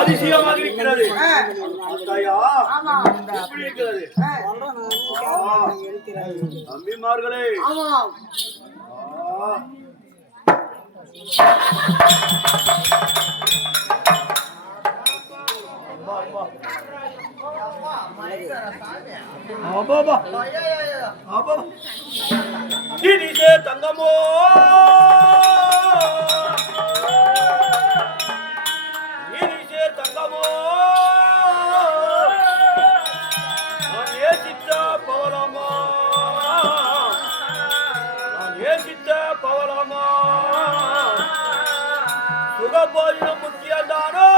அதிசயமாக இருக்கிறது. எப்படி இருக்கிறது தம்பிமார்களே? தங்கமோ தங்கமோ நான் ஏசித்த பவளமா, நான் ஏசித்த பவளமா சுகபோஜனம் முக்கியதானோ?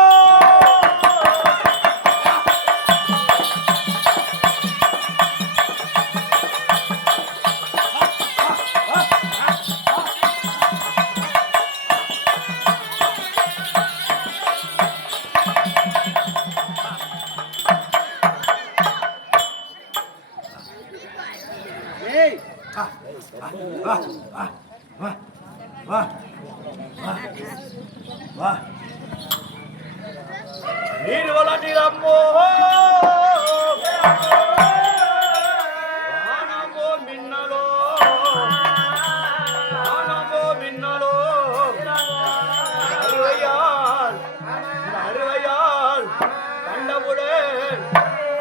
நீர் வளர்ந்திரம்மோ ஆனமோ மின்னலோ, ஆனமோ மின்னலோ அருவையால், அருவையால் கண்டவுடே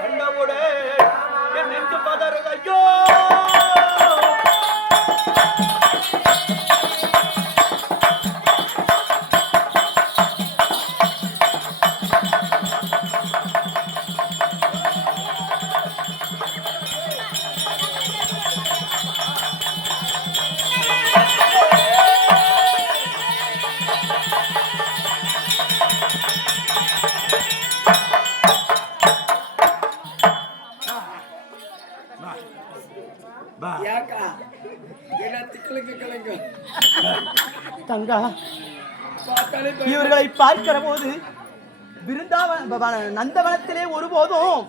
கண்டவுடே என் நெஞ்சு பதறுதையோ. தங்கா, இவர்களை பார்க்கிற போது நந்தவனத்திலே ஒருபோதும்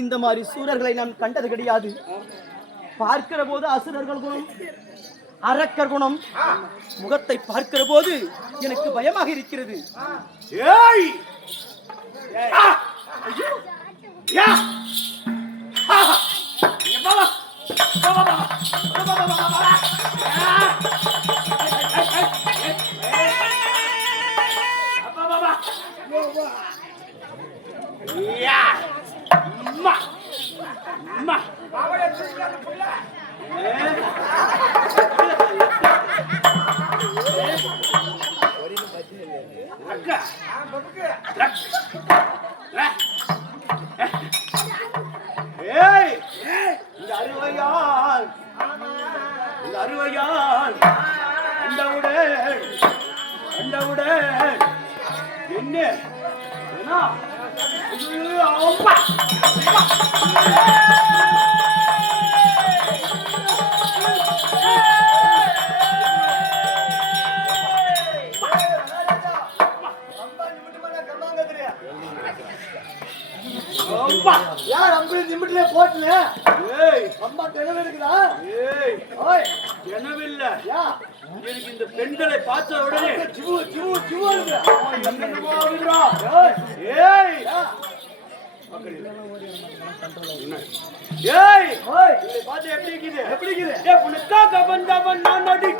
இந்த மாதிரி சூரர்களை நாம் கண்டது கிடையாது. பார்க்கிற போது அசுரர்கள் குணம், அரக்கர் குணம், முகத்தை பார்க்கிற போது எனக்கு பயமாக இருக்கிறது. அருவையால் கண்டவுடன் என்ன யார் அம்பு நிமிட்டிலே போட்டுல அம்மா தெனவு இருக்குதா? தெனவில்ல, எனக்கு இந்த பெண்களை பார்த்த உடனே பார்த்து எப்படி இருக்குது? எப்படி இருக்குது? உனக்காக வந்தவன் நான் நடி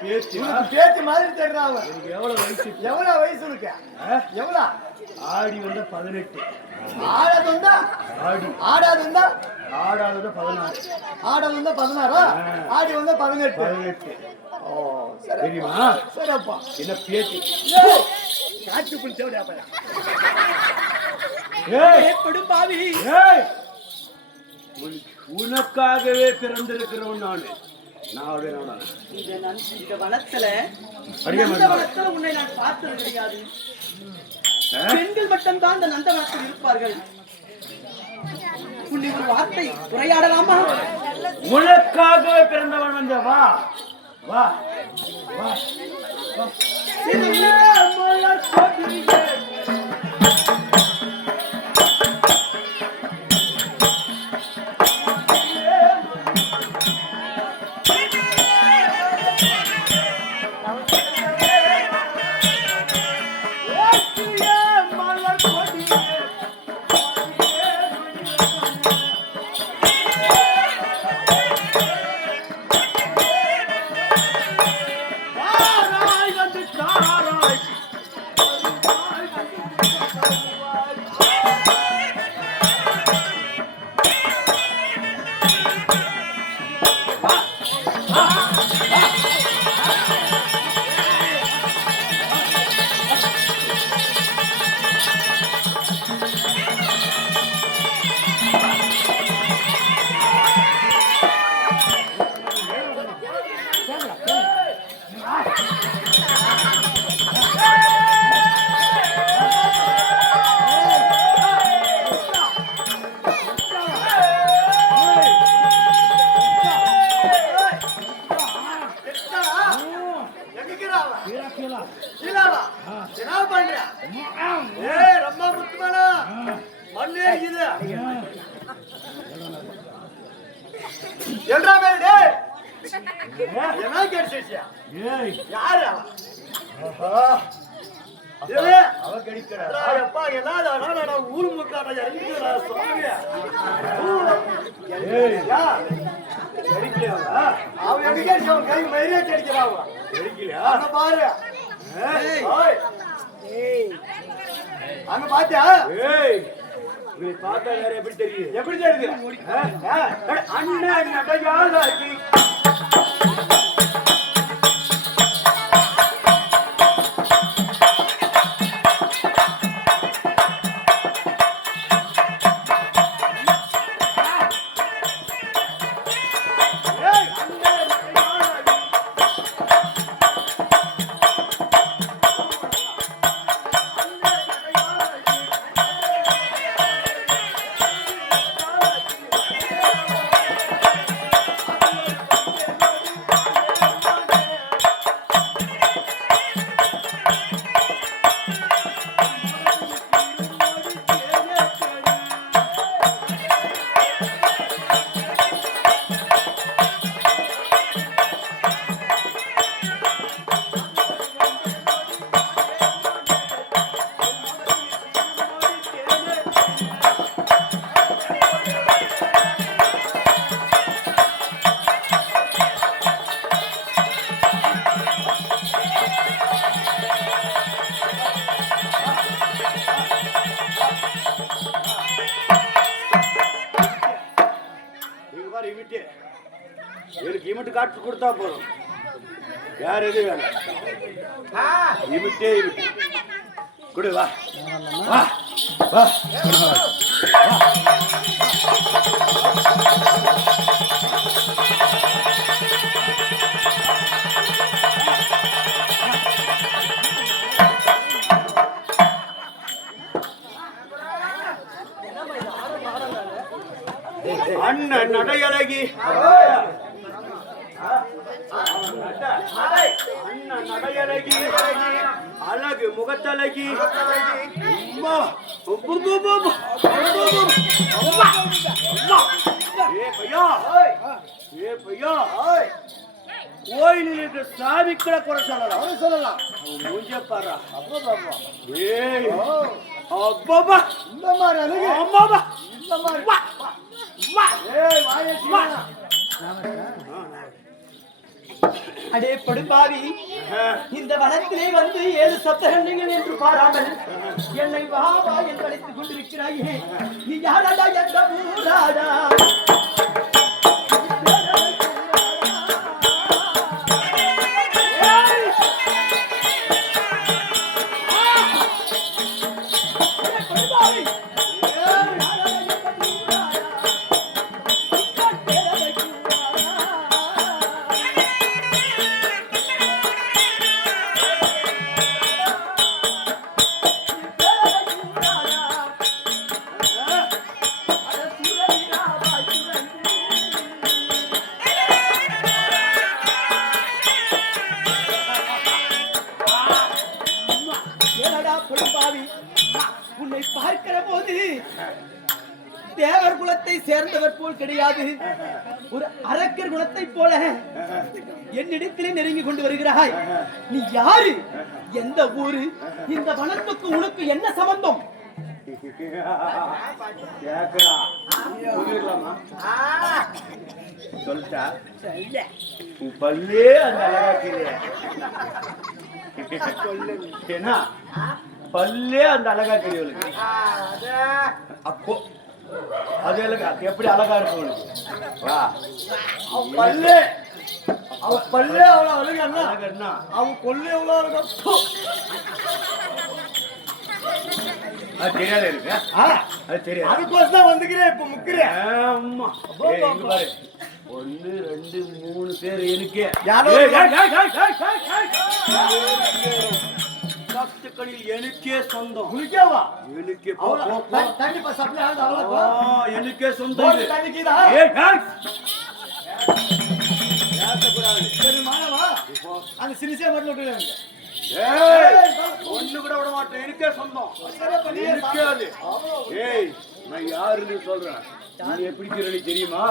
பேச்சு மாதிரி தெரிறாங்க. எவ்வளவு வயசு? எவ்வளவு வயசு இருக்கு? எவ்வளவு? ஆடி வந்தா 18. ஆடாது வந்தா? ஆடாது வந்தா? ஆடாது 16. ஆடாது வந்தா 16. ஆடி வந்தா 18. ஓ சரி. தெரியுமா? சரிப்பா. என்ன பேச்சு? காட்டு புடிச்சவடா பையா. ஏய் படும் பாவி. ஏய் உனக்காகவே பிறந்திருக்கிறவன் நானு. நான் அப்படியே இந்த வனத்துல அடியே நந்தவனத்துல உன்னை நான் பார்த்தது கிடையாது. பெண்கள் மட்டும்தான் இந்த நந்தவனத்தில் இருப்பார்கள். உன்னை ஒரு வார்த்தை உரையாடலாமா? உனக்காகவே பிறந்தவன் வந்த வா வா வா அங்க பாத்தியா? பார்த்தா வேற எப்படி தெரியுது? எப்படி தெரியுது? அண்ணன் நடையாளி எனக்கு இமிட்டு காட்டு கொடுத்தா போதும். யார் எது வேணும்? இமிட்டே இமிட்டு கொடு. வா வா வா அண்ணன் நடையழகி அண்ணன் நடையழகி அழகு முகத்தழகி கோயிலில் இருக்க சாமி கூட குறை சொல்லலாம். மூஞ்ச பாரா அப்பா இந்த மாதிரி அழகு. அம்மாபா இந்த மாதிரி வாயை அடே படுபாவி, இந்த வனத்திலே வந்து 7 சப்தகன்னிகள் என்று பாராமல் என்னை வா வா என்று அழைத்துக் கொண்டிருக்கிறாயே. நீ யாரடா, எந்த ஊராடா? உன்னை பார்க்கிற போது தேவர் குலத்தை சேர்ந்தவர் போல் கிடையாது, ஒரு அரக்கர் குலத்தை போல என்னிடத்திலே நெருங்கி கொண்டு வருகிறாய். நீ யாரு, எந்த ஊரு, இந்த வனத்துக்கு உனக்கு என்ன சம்பந்தம்? சொல்லிட்டா பல்லே அந்த அழகாக்கிறேன் என்ன பல்லே அந்த அழகாக்கிறவளுக்கு அப்போ அது எப்படி அழகா இருக்கும் வா பல்லே அவ பல்லே அவ்வளவு அழகா அவன் கொல்லு எவ்வளவு அழகா தெரியாத இருக்கு அது தெரியாது அதுக்கோசம் வந்துக்கிறேன் இப்ப முக்கிறேன் ஆமா பாரு 1 2 3 பேர் எனக்கு எனக்கே சொந்தம் எனக்கே எனக்கே சொந்தம் அந்த சினிசே மட்டும் ஒண்ணு கூட விட மாட்டேன் எனக்கே சொந்தம் ஏய் நான் யாருன்னு சொல்றேன் நீ எப்படி தெரியுமா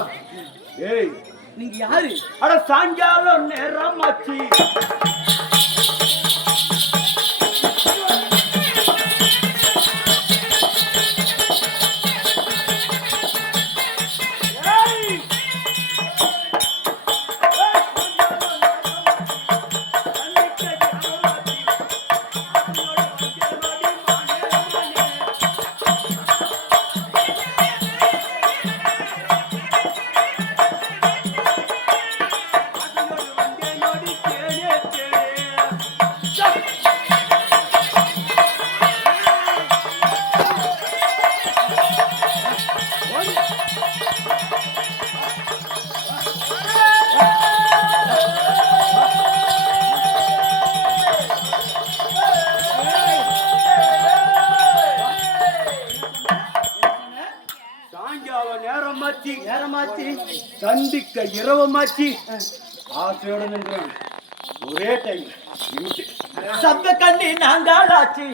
ஏய் நீங்க யாரு? அட சாயங்காலம் நேரம் ஆச்சு நேரமாச்சு சந்திக்க இரவமாச்சு ஆசையோட நிற்கிறேன் ஒரே டைம் சப்த கண்ணி நாங்காளாச்சு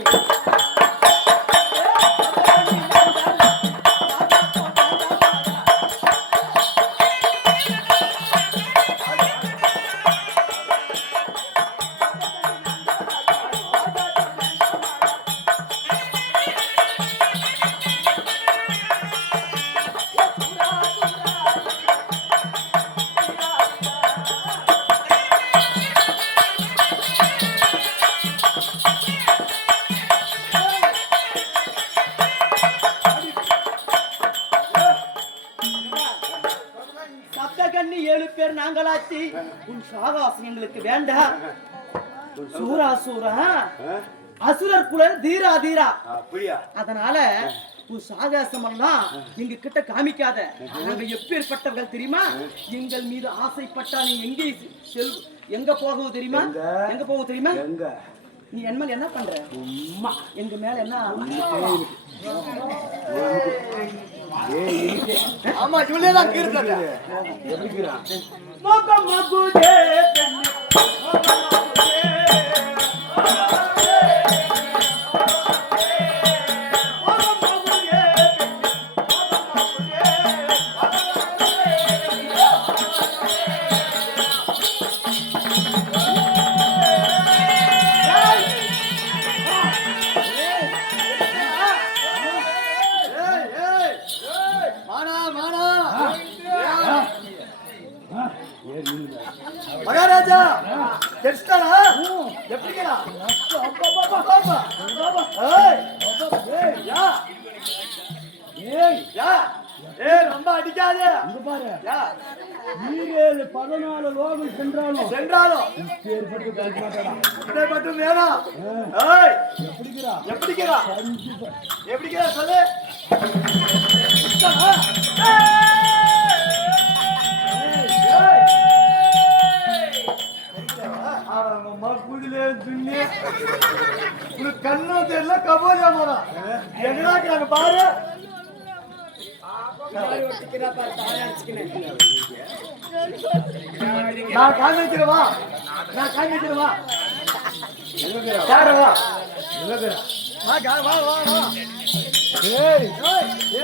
நாங்களாச்சு உன் சாகாசம் எங்களுக்கு வேண்டாம். சூராசூரா அசுரர் குல தீரா தீரா அதனால உன் சாகாசம் எல்லாம் எங்க கிட்ட காமிக்காத. நாங்க எப்பேற்பட்டவர்கள் தெரியுமா? எங்கள் மீது ஆசைப்பட்டா நீ எங்க போகுது தெரியுமா? எங்க போகுது தெரியுமா? நீ என் மேல என்ன பண்ற? எங்க மேல என்ன? ஆமா ஜூலியா கீர்த்தல எப்படிக்கிறான் மக மகுதே மகாராஜா வெஸ்டானா எப்படிங்களா ரொம்ப அடிக்காது ஈரேழு 14 லோகம் சென்றாலும் மட்டும் வேணும் எப்படிக்கிறா சொல்லு கண்ணும் தெரியல கபோலியா மரம் எங்கடாக்கு பாரு நான் காமிக்கிறவா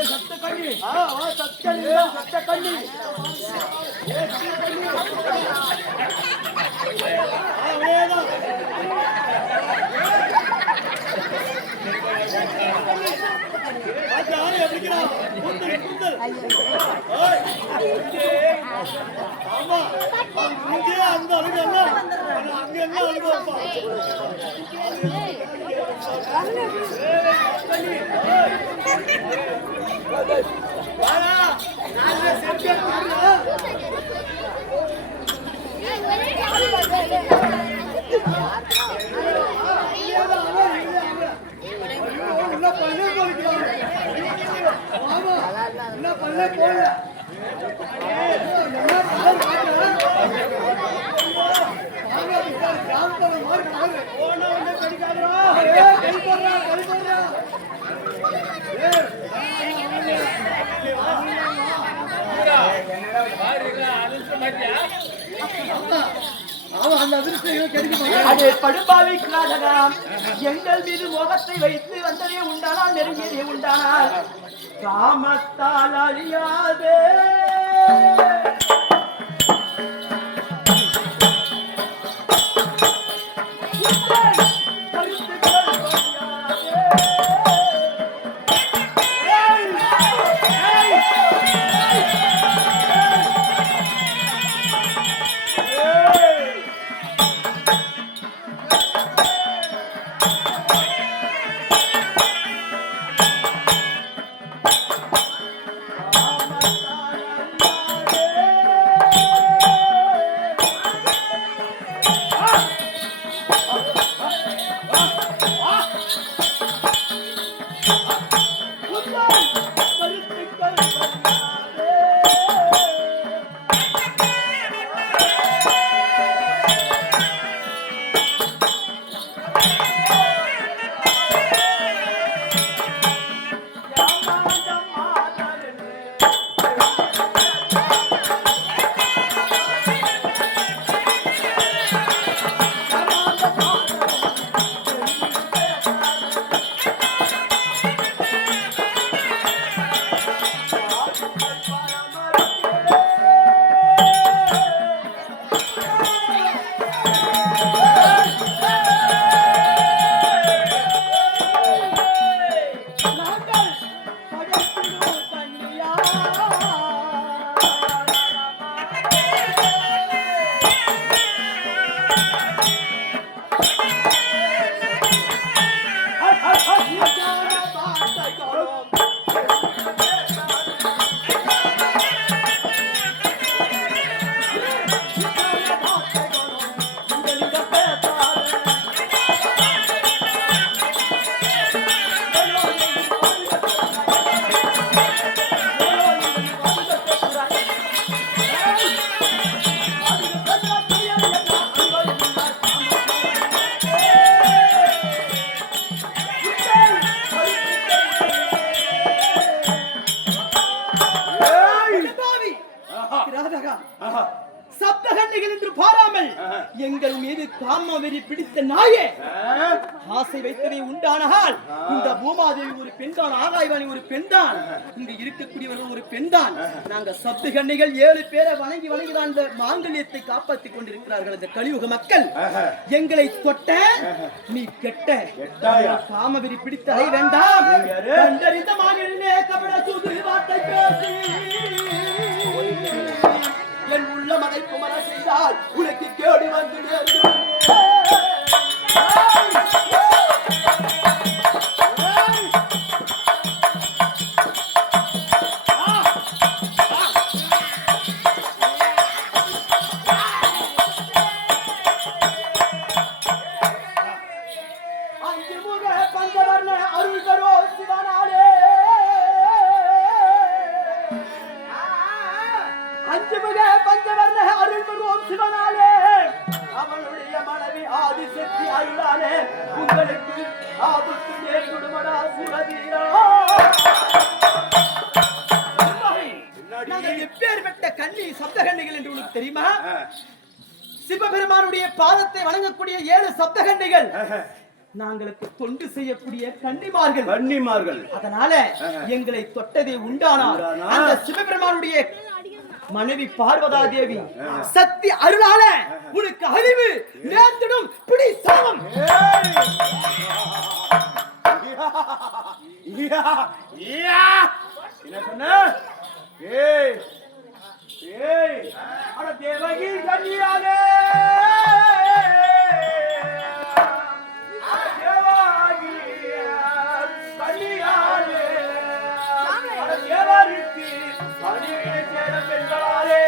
சத்த கண்ணி சத்த கண்ணி அந்த அங்க அது படுபாவி கிராதகம் எங்கள் மீது மோகத்தை வைத்து வந்ததே உண்டானால் நெருங்கியதே உண்டானால் காமத்தால் அழியாதே சப்தகன்னிகள் என்று பாராமல் எங்கள் மீது காமவெறி பிடித்த நாயே ஆசை வைத்தவை உண்டானால் இந்த பூமாதேவி ஒரு பெண்தான், ஆகாய்வாணி ஒரு பெண்தான், இங்கு இருக்கக்கூடியவர்கள் ஒரு பெண்தான். நாங்க சப்தகன்னிகள் 7 பேரை வணங்கி வணங்கிதான் இந்த மாங்கல்யத்தை காப்பாற்றிக் கொண்டிருக்கிறார்கள் இந்த கலியுக மக்கள். எங்களை தொட்ட நீ கெட்ட காமவெறி பிடித்த அலை வேண்டாம். கண்டறிந்த மாநிலே கபட சூது வார்த்தை பேசி என் உள்ள மனை குமர செய்தால் உனக்கு கேடு வந்து சப்தகன்னிகள் என்று உனக்கு தெரியுமா? சிவபெருமானுடைய பாதத்தை வணங்கக்கூடிய 7 சப்தகன்னிகள் நாங்களுக்கு தொண்டு செய்யக்கூடிய கன்னிமார்கள். அதனால எங்களை தொட்டதை உண்டானால் அந்த சிவபெருமானுடைய மனைவி பார்வதா தேவி சக்தி அருளால உனக்கு அறிவு நேர்ந்திடும். பிடி சாபம். என்ன சொன்ன? ஏய் ஏய் அட தேவகி கன்னியாரே, தேவகி கன்னியாரே, அட தேவருக்கு பணிவிடை செய்த பெண்களாரே.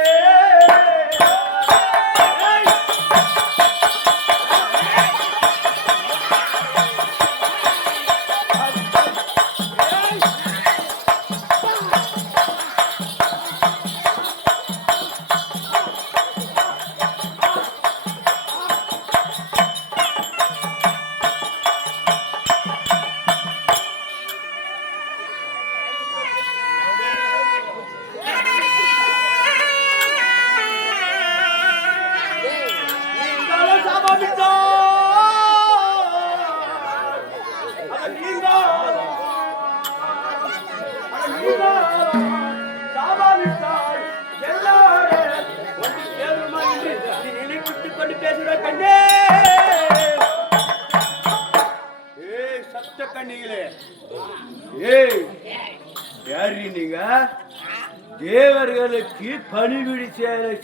தேவர்களுக்கு பணிவிடை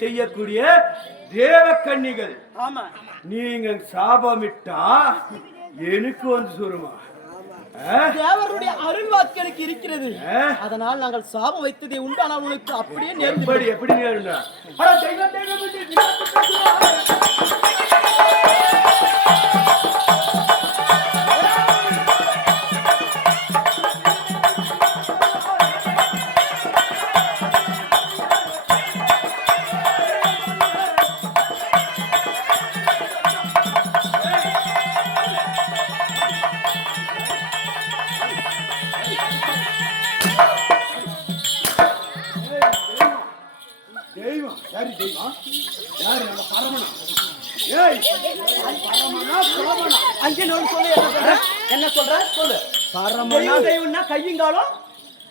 செய்யக்கூடிய தேவக்கன்னிகள். ஆமா, நீங்க சாபமிட்டா எனக்கு வந்து சொல்லுமா? தேவருடைய அருள் வாக்கு எனக்கு இருக்கிறது. அதனால் நாங்கள் சாபம் வைத்ததை உண்டானால் உங்களுக்கு அப்படியே நேர்ந்து. எப்படி நேருண்டா?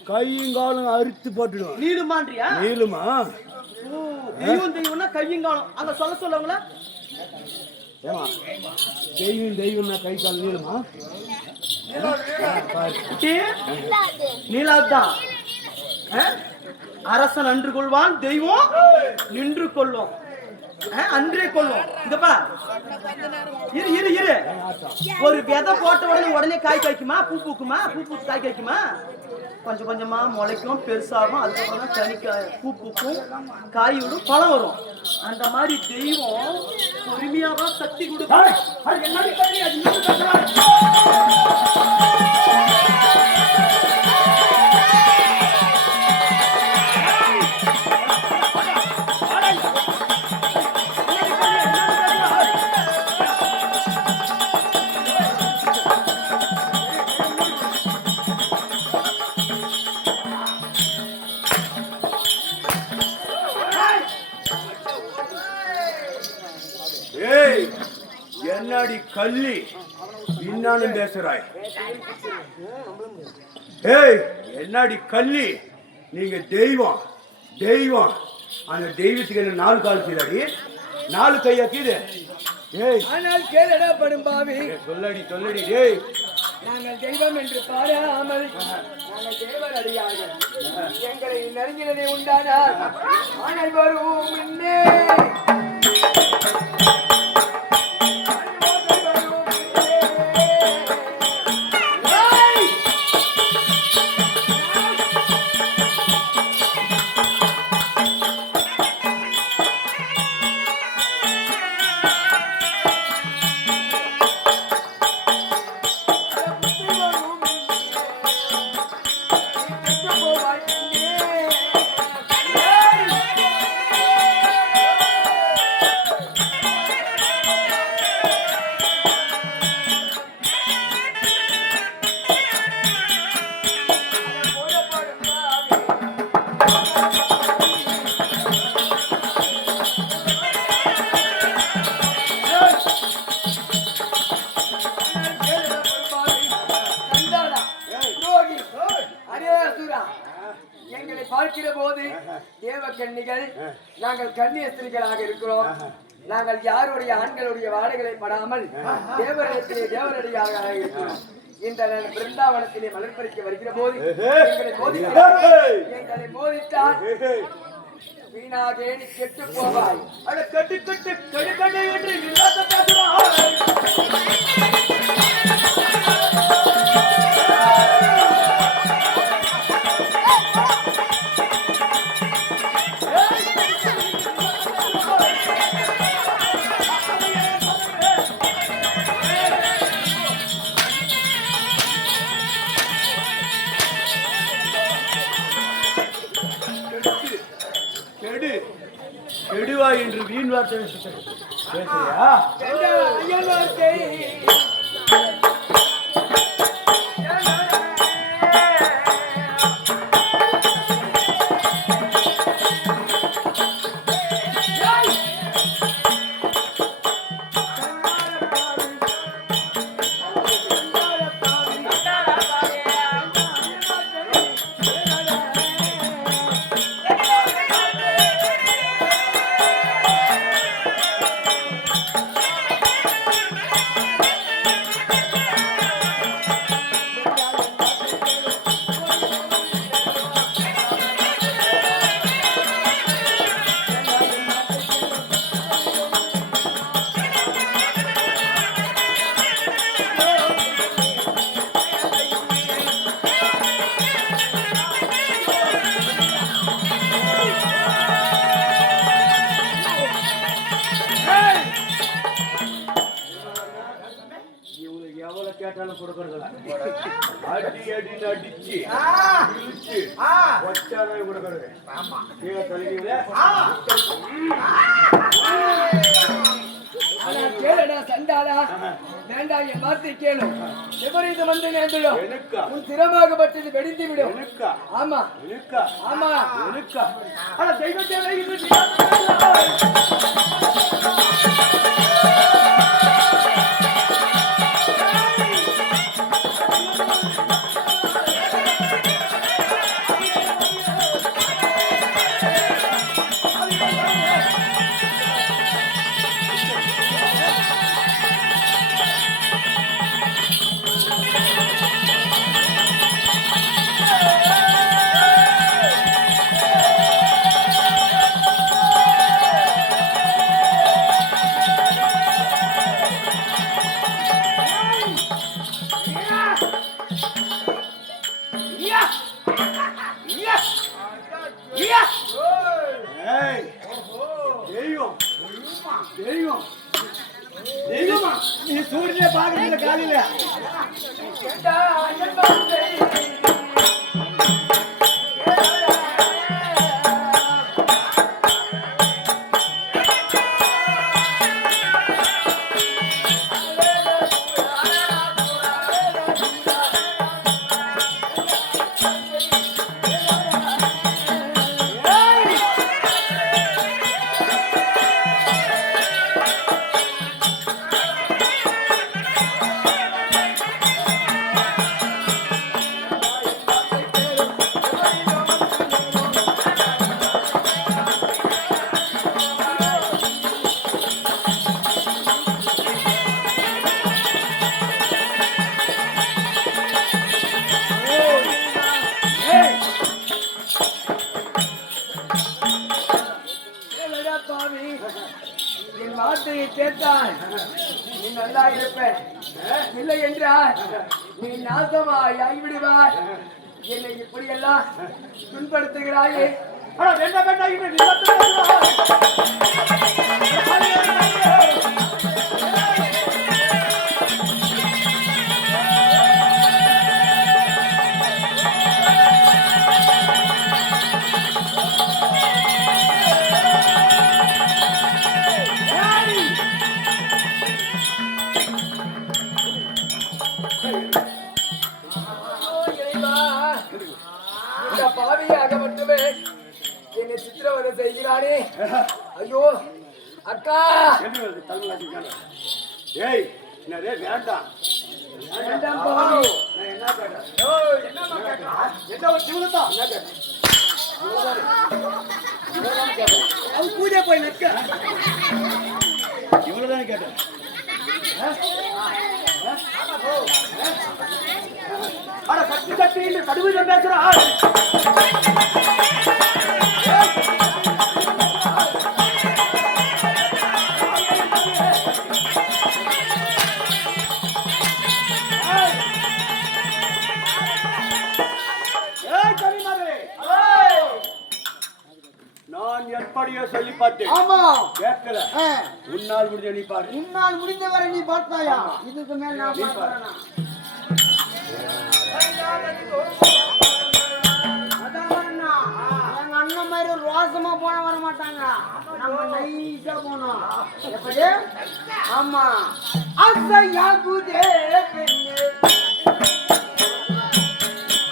கையுங்காலம் அறுத்து போட்டுடுவோம். நீளுமான்றியா? நீளுமா? தெய்வம்னா கையுங்காலம் அங்க சொல்லுவாங்களா? ஏமா தெய்வம்னா கை கால் நீளுமா? நீலாதான். அரசன் அன்று கொள்வான், தெய்வம் நின்று கொள்வோம். அன்றே கொள்வோம். இந்தப்பா இரு ஒரு விதை போட்ட உடனே காய் காய்க்குமா? பூ பூக்குமா? பூ பூத்து காய் காய்க்குமா? கொஞ்சம் கொஞ்சமா முளைக்கும், பெருசாகும். அதுக்கப்புறம் தான் கனி பூ பூக்கும், காய் விடும், பழம் வரும். அந்த மாதிரி தெய்வம் பொறுமையாதான் சக்தி கொடுக்கும். என்னடி கள்ளி பின்னாலும் பேசுறாய்? ஏய் என்னடி கள்ளி, நீங்க தெய்வம் தெய்வம். அந்த தெய்வத்துக்கு என்ன 4 கால் கீழடி, 4 கையாக்கிது. ஏய் ஆனால் கேளடா படும்பாவி, சொல்லடி ஏய். நாங்கள் தெய்வம் என்று பாராமல் நாங்கள் தேவர் அடியார்கள். எங்களை நெருங்கினதை உண்டானால் அனைவரும் முன்னே பார்க்கிற போது தேவ கன்னிகள் நாங்கள் கன்னியஸ்திரிகளாக இருக்கிறோம். நாங்கள் யாருடைய ஆண்களுடைய வாடைகளை படாமல் தேவரிடத்திலே தேவரடியாக இருக்கிறோம். இந்த பிருந்தாவனத்திலே மலர்பறிக்க வருகிற போது எங்களை மோதித்தால் வீணாக நீ கெட்டு போவாய். அட கட்டு கட்டு கடு கடு என்று இல்லாத பேசுறாய். கெடுவா என்று வீண் வார்த்தை பேசுறியா? கேட்டாலும் கொடுக்கறதில்ல. அடி அடின்னு அடிச்சு இழுச்சு வச்சாவே கொடுக்கறது. கீழே தள்ளிங்களே. கேளுடா சண்டாளா, வேண்டாம் என் வார்த்தை கேளு. விபரீதம் வந்து நேர்ந்துடும். உன் திறமாகப்பட்டது வெடிந்து விடும். ஆமா ஆமா ஆனா தெய்வத்தை நீ சூரியனை பாக்குறீங்க காலையில என் வார்த்தையை கேட்டால் நீ நல்லா இருப்ப, இல்லை என்றால் நீ நாசமாய் ஆகிவிடுவாய். என்னை இப்படியெல்லாம் துன்படுத்துகிறாயே. இந்த பாவியாக மட்டுமே என்னை சித்திரவதை செய்கிறானே. ஐயோ அக்கா, ஏய் என்னடே வேண்டாம் வேண்டாம் பாவி. என்ன கேட்டேன்? என்ன ஒரு சிவனத்தா என்ன கேட்டேன்? அது பூஜை போய் நிற்க. இவ்வளவுதானே கேட்டேன். அட சக்தி சக்தி என்று கடுமையில பேசுறாள். நான் எப்படியோ சொல்லி பார்த்தேன். ஆமா கேட்கல. உன்னால் முடிஞ்ச நீ பாரு. உன்னால் முடிந்தவரை நீ பார்த்தாயா? இதுக்கு மேல் நான் பார்க்கிறேனா? அதான் வரேன்னா, எங்க அண்ணன் மாதிரி ரோசமா போன வர மாட்டாங்க. நம்ம நைஸா போனோம். எப்படி? ஆமா. அசையா குதே பெண்ணே.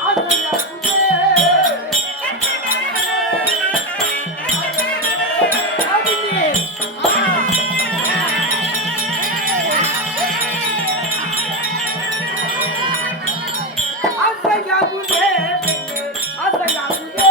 அசையா குதே. அடியே. அசையா குதே பெண்ணே. அசையா குதே.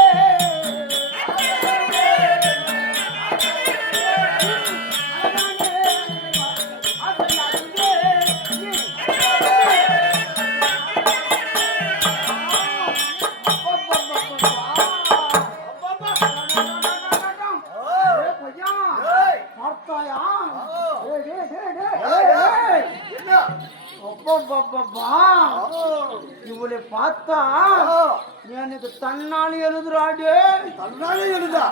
இவளை பார்த்தா எனக்கு தன்னாலே எழுதுறாடு. தன்னாலே எழுதா.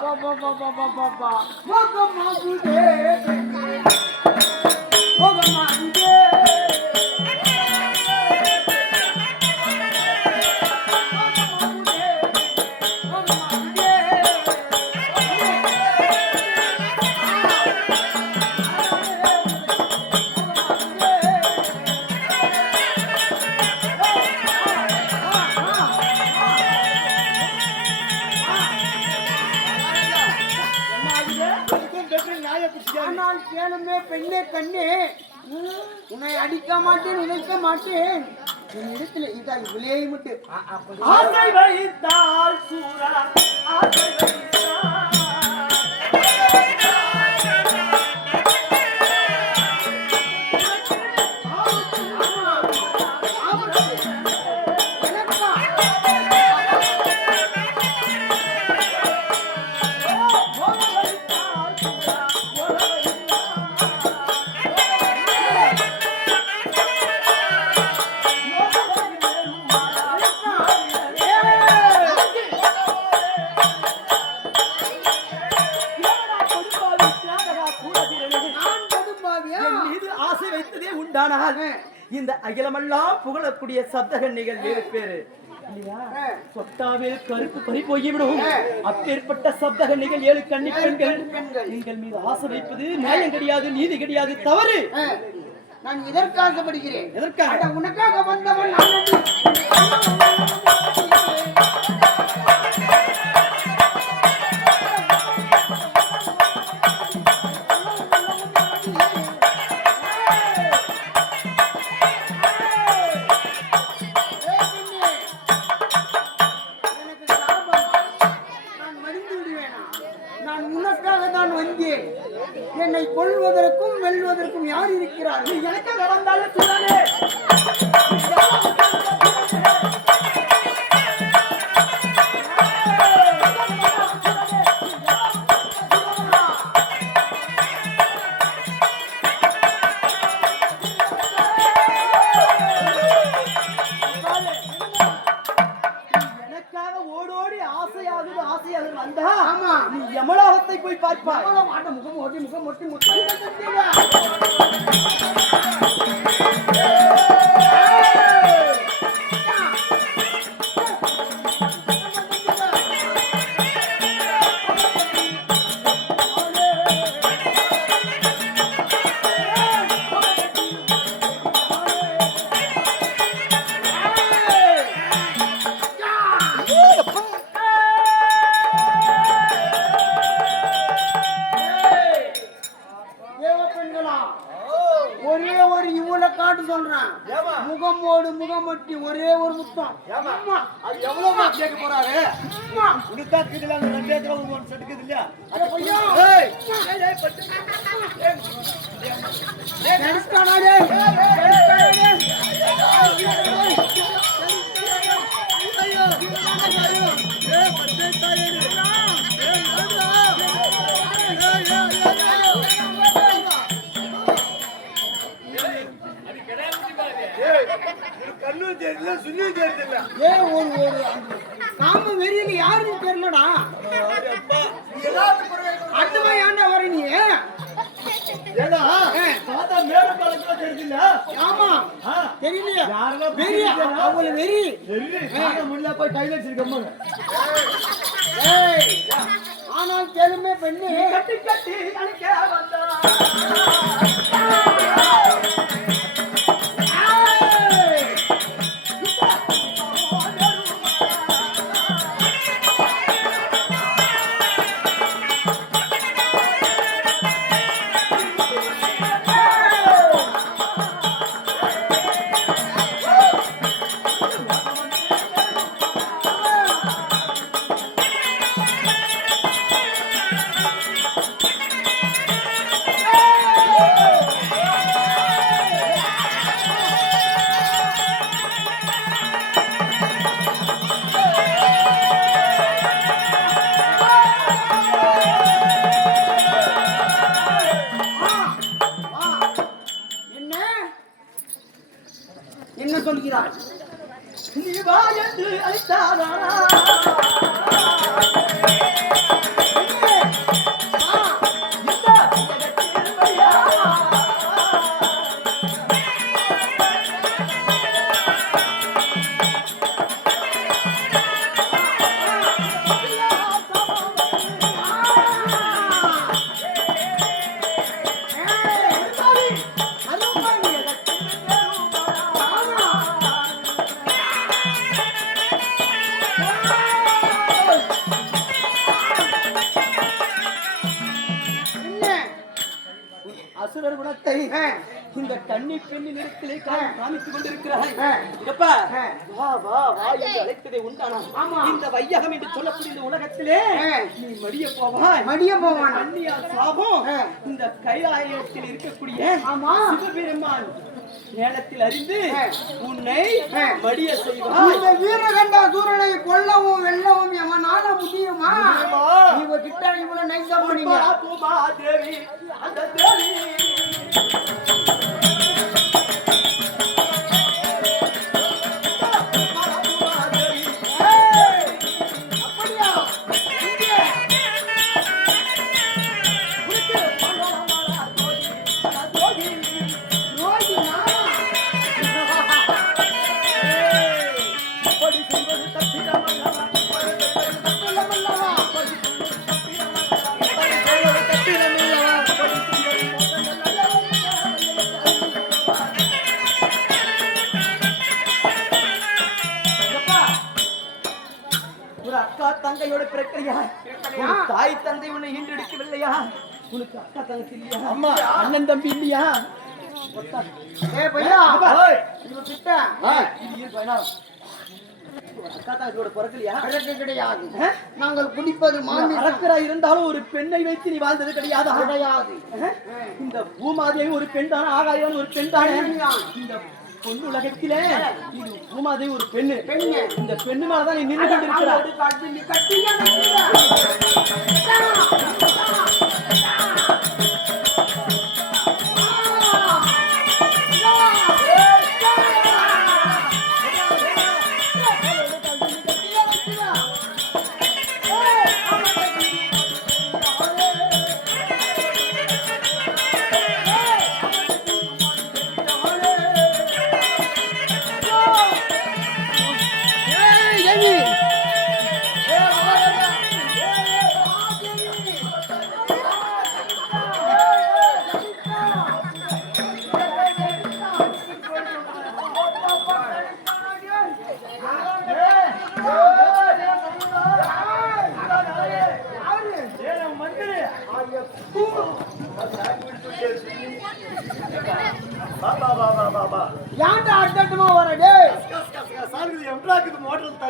ஆனால் கேளுமே பெண்ணே கண்ணே, உன்னை அடிக்க மாட்டேன், உதைக்க மாட்டேன். என் இடத்துல இதா இவளே முட்டு. ஆசை வைத்தால் சூரா ஆசை வைத்தால் இந்த அகிலமெல்லாம் புகழக்கூடிய சப்தகன்னிகள் வேறு பேரு இல்லையா? சொட்டாவே கருப்பு பறி போய்விடும். அப்பேற்பட்ட சப்தகன்னிகள் 7 கன்னி பெண்கள் நீங்கள் மீது ஆசை வைப்பது நியாயம் கிடையாது, நீதி கிடையாது, தவறு. நான் இதற்காக படிக்கிறேன். எதற்காக? உனக்காக வந்தவன் நான். என்னை கொள்வதற்கும் வெல்வதற்கும் யார் இருக்கிறார்? நீ எனக்காக வந்தாலும் சொல்லாதே. யமலோகத்தை போய் பார்ப்பாய். முகம் ஓட்டி முகம் ஒட்டி முத்தம் ஒரே ஒரு இவ்வளவு காட்டு சொல்றேன். முகமோடு முகமொட்டி ஒரே ஒரு முத்தம். அது எவ்வளவு கேட்க போறாரு உனக்கு தான் இருக்குதுல அந்த 2 ஏக்கர் ஒரு செட் இருக்குது இல்லையா அட பையா ஏய் கடிஸ்டானா டேய் ஐயோ ஏய் பச்சை தாயே கண்ணு தெரியல சுண்ணி தெரியல ஏய் ஒரு சாம வெறியில யாருன்னு தெரியலடா அட்டுமா ஏன்டா வர நீ ஏடா தாத்தா மேல காலத்துல தெரியல ஆமா தெரியலையா யாரெல்லாம் வெறி அவள வெறி தாத்தா முள்ள போய் கையில வச்சிருக்கம்மா ஏய் ஆனால் தெலுமே பெண்ணே கட்டி கட்டி அணைக்க வந்தா என்ன சொல்கிறாய் நீ வா என்று அழைத்தாரா அசுரர் குணத்தை இந்த கண்ணி பெண்ணி நிறத்திலே காமித்துக் கொண்டிருக்கிறாய் இதப்பா வா வா வா என்று அழைத்ததை உண்டானா இந்த வையகம் என்று சொல்லக்கூடிய இந்த உலகத்திலே நீ மடிய போவாய் கண்ணியா சாபம் இந்த கைலாயத்தில் இருக்கக்கூடிய சிவபெருமான் நேரத்தில் அறிந்து உன்னை மடிய செய்வாய் இந்த வீரகண்டா சூரனை கொல்லவும் வெல்லவும் எவனால முடியுமா இவ கிட்ட இவ்வளவு நைஸா பண்ணீங்க பூமா தேவி அந்த தேவி தங்கையோட பிறக்கலையா தாய் தந்தை உன்னை ஈண்டெடுக்கவில்லையா உனக்கு அக்கா தங்கச்சி இல்லையா அம்மா அண்ணன் தம்பி இல்லையா அக்கா தங்கச்சியோட பிறக்கலையா கிடையாது நாங்கள் குடிப்பது அரக்கரா இருந்தாலும் ஒரு பெண்ணை வைத்து நீ வாழ்ந்தது கிடையாது கிடையாது இந்த பூமாதேவி ஒரு பெண் தானே ஆகாயம் ஒரு பெண் தானே இந்த பொண்ணு உலகத்திலே இது பூமாதேவி ஒரு பெண்ணு இந்த பெண்ணு மேலதான் நீ நின்று கொண்டிருக்கிறாய்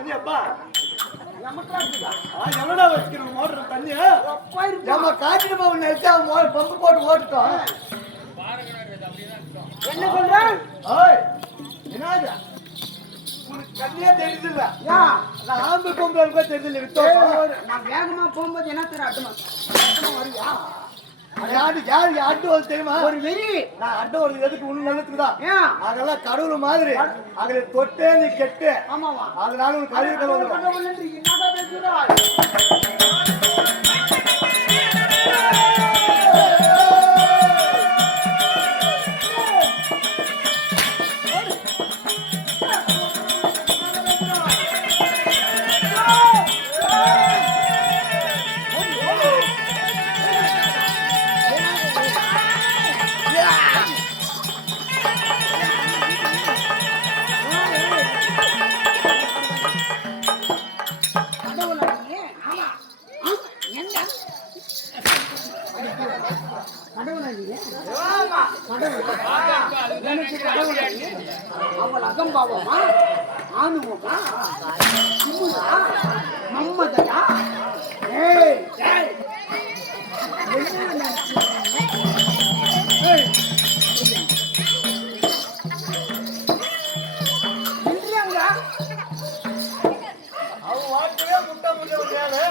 தண்ணி அப்பா நமக்கு இருக்குதா எவ்வளோ வச்சுக்கணும் மோட்டர் தண்ணி போயிருப்பா நம்ம காட்டிட்டு போய் நிறுத்தி அவன் பம்பு போட்டு ஓட்டுட்டோம். என்ன சொல்ற ஓய் என்னது உனக்கு கண்ணியே தெரியுது இல்ல யா நான் ஆம்பு பொம்பளை தெரியுது இல்லை வித்தோ நான் வேகமா போகும்போது என்ன தெரியும் அட்டுமா வரியா யாரு அட்டு வந்து தெரியுமா ஒரு வெறி நான் அட்டை வருது எதுக்கு உள்ள நல்லதுக்கு தான் ஏன் அதெல்லாம் கடவுள் மாதிரி அதுல தொட்டே நீ கெட்டு ஆமாவா அதனால உனக்கு கழிவு கலவு கடவுள் என்று என்னடா பேசுறாய் அவள் அகம்பாவமா ஆணுவமா சிம்முதா மம்மதா ஏய் ஏய் அவ வாழ்க்கையே முட்டை முட்டை முடியாது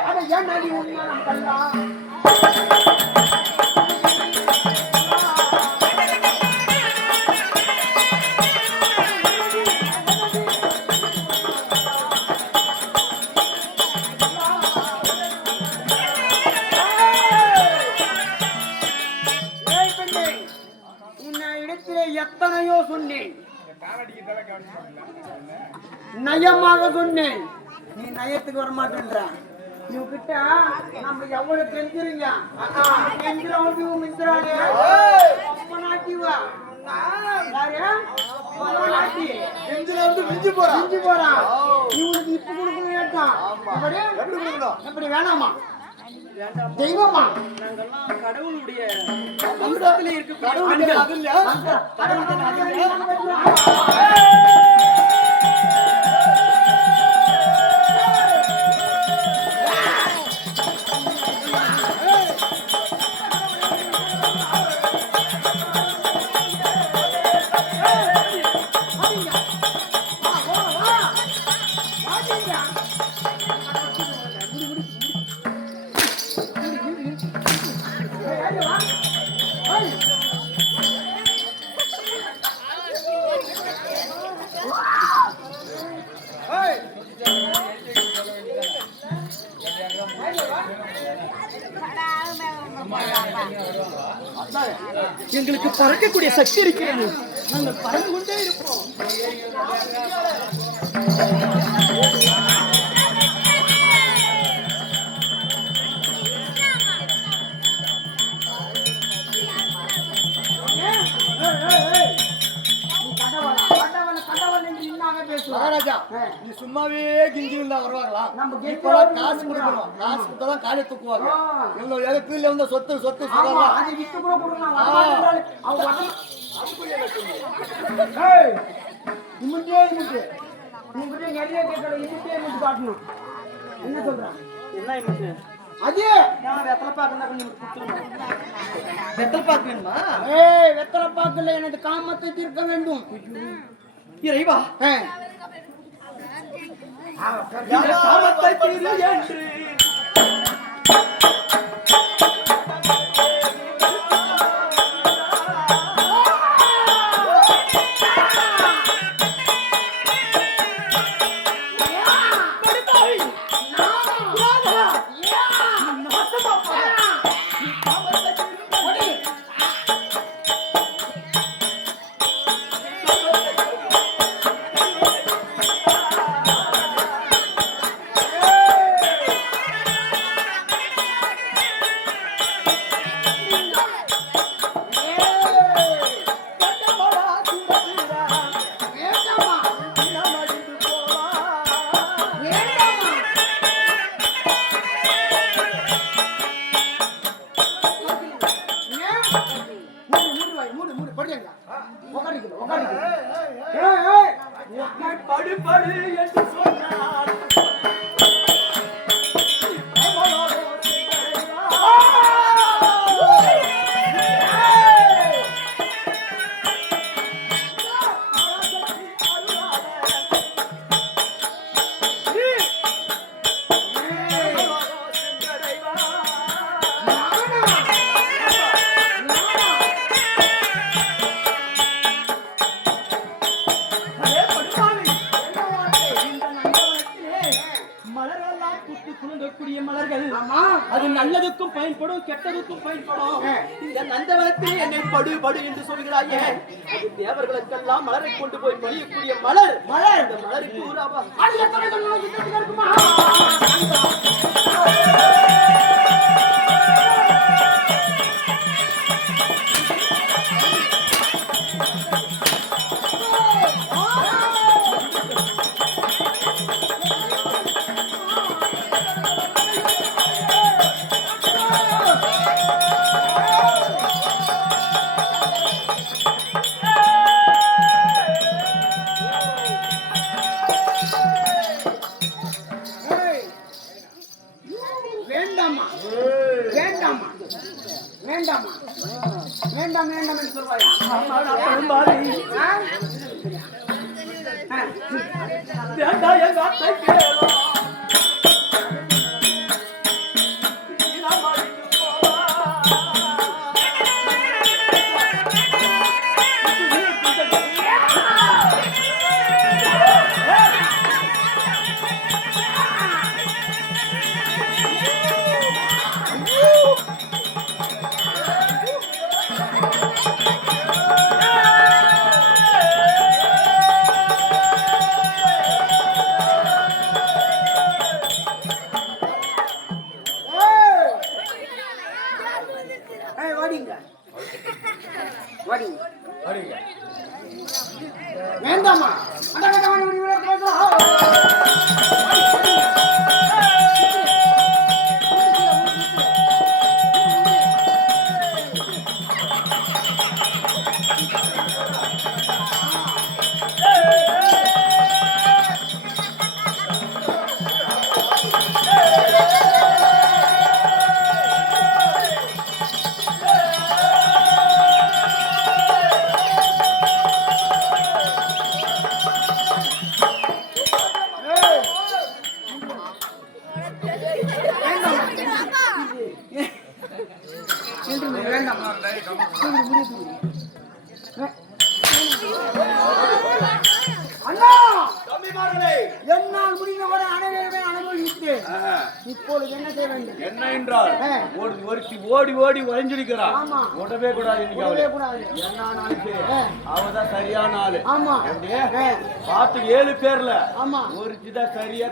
அட ஏன் நடி உண்மையா நம்ம கல்லா எத்தனையோ சொன்னேன் நயமாக சொன்னேன் நீ நயத்துக்கு வர மாட்டேன்ற இவகிட்ட நம்ம எவ்வளவு தெரிஞ்சிருங்க தெரிஞ்சிரவன் மிந்திரானே அம்மா நாட்டிவா மிஞ்சி போறான் மிஞ்சி போறான் இவனுக்கு இப்ப கொடுக்கணும் கேட்டான் எப்படி வேணாமா தெய்வமா நாங்கெல்லாம் கடவுளுடைய கடவுளுடைய அது இல்லையா எங்களுக்கு பறக்கக்கூடிய சக்தி இருக்கிறது நாங்கள் பறந்து கொண்டே இருப்போம் மகாராஜா நீ சும்மாவே கிஞ்சி இருந்தா வருவாங்களா நம்ம இப்பெல்லாம் காசு கொடுக்கணும் காசு கொடுத்தா காலை தூக்குவாங்க இவ்வளவு எதுக்குள்ள வந்து சொத்து சொத்து சொல்லலாம் அது வித்து கூட கொடுக்கலாம் அவங்க இமுட்டே இமுட்டு உங்ககிட்ட நிறைய கேட்கல இமுட்டே இமுட்டு காட்டணும் என்ன சொல்றான் என்ன இருக்கு அதே வெத்தலை பாக்கு கொஞ்சம் கொடுத்துருங்க வெத்தலை பாக்கு வேணுமா ஏய் வெத்தலை பாக்குல எனது காமத்தை தீர்க்க வேண்டும் இறைவா இந்த காமத்தை தீரு என்று படு படு என்று சொன்னார் அது நல்லதுக்கும் பயன்படும் கெட்டதுக்கும் பயன்படும். இந்த நந்தவனத்தில் என்னை படு படு என்று சொல்கிறாயே, அது தேவர்களுக்கெல்லாம் மலரை கொண்டு போய் பணியக்கூடிய மலர். மலர் இந்த மலருக்கு ஊராவா? வேண்டாம் வேண்டாம் என்று சொல்வாயா? வேண்டாம் எங்க அத்தை கேளோ வேண்டாமா அண்ணா என்னால் முடிந்தவரை அனைவருமே அனுபவித்தேன். இப்பொழுது என்ன செய்ய வேண்டும்? என்ன என்றால் ஒருத்தி ஓடி ஓடி வளைஞ்சிருக்கிறான். ஆமா. உடவே கூடாது. விடவே கூடாது. என்ன ஆனாலும் சரி அவதான் சரியான ஆளு. ஆமா. பார்த்து 7 பேர்ல ஆமா. ஒருத்திதான் சரியா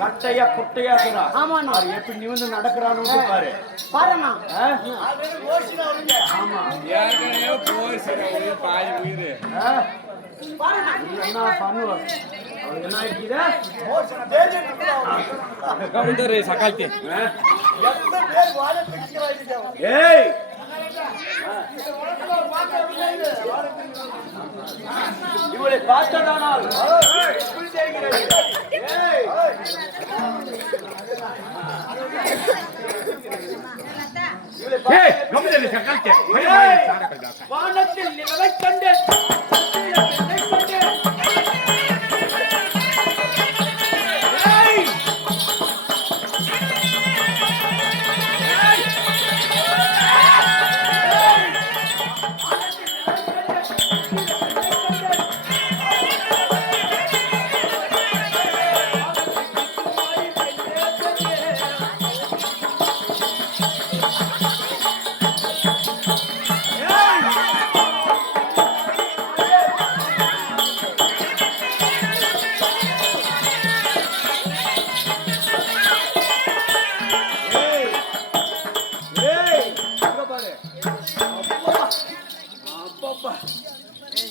கட்டையா குட்டையா இருக்கிறான். ஆமா. அது எப்படி நிமிந்து நடக்கிறான்னு பாரு. பாருண்ணா. ஆமா. என்ன பண்ணுவாங்க? என்ன ஆயிடுச்சுடா? ஏய் இவளை பார்த்ததானால் வானத்தில் நிலவை கண்டேன்.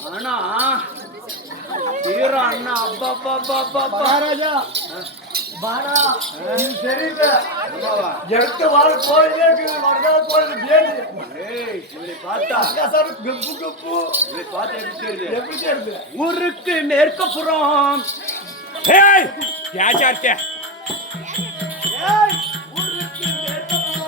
அண்ணா தீரா அண்ணா அப்பா ராஜா பாடா சரிங்க எடுத்து வர கோயிலே கோயில் இவரை பார்த்தா கசாரு கப்பு கப்பு இவரை பார்த்தா எப்படி தெரியுது? எப்படி தெரியுது? ஊருக்கு மேற்கு புறம். ஏய் யாச்சார்த்தே ஏய் ஊருக்கு மேற்கு புறம்.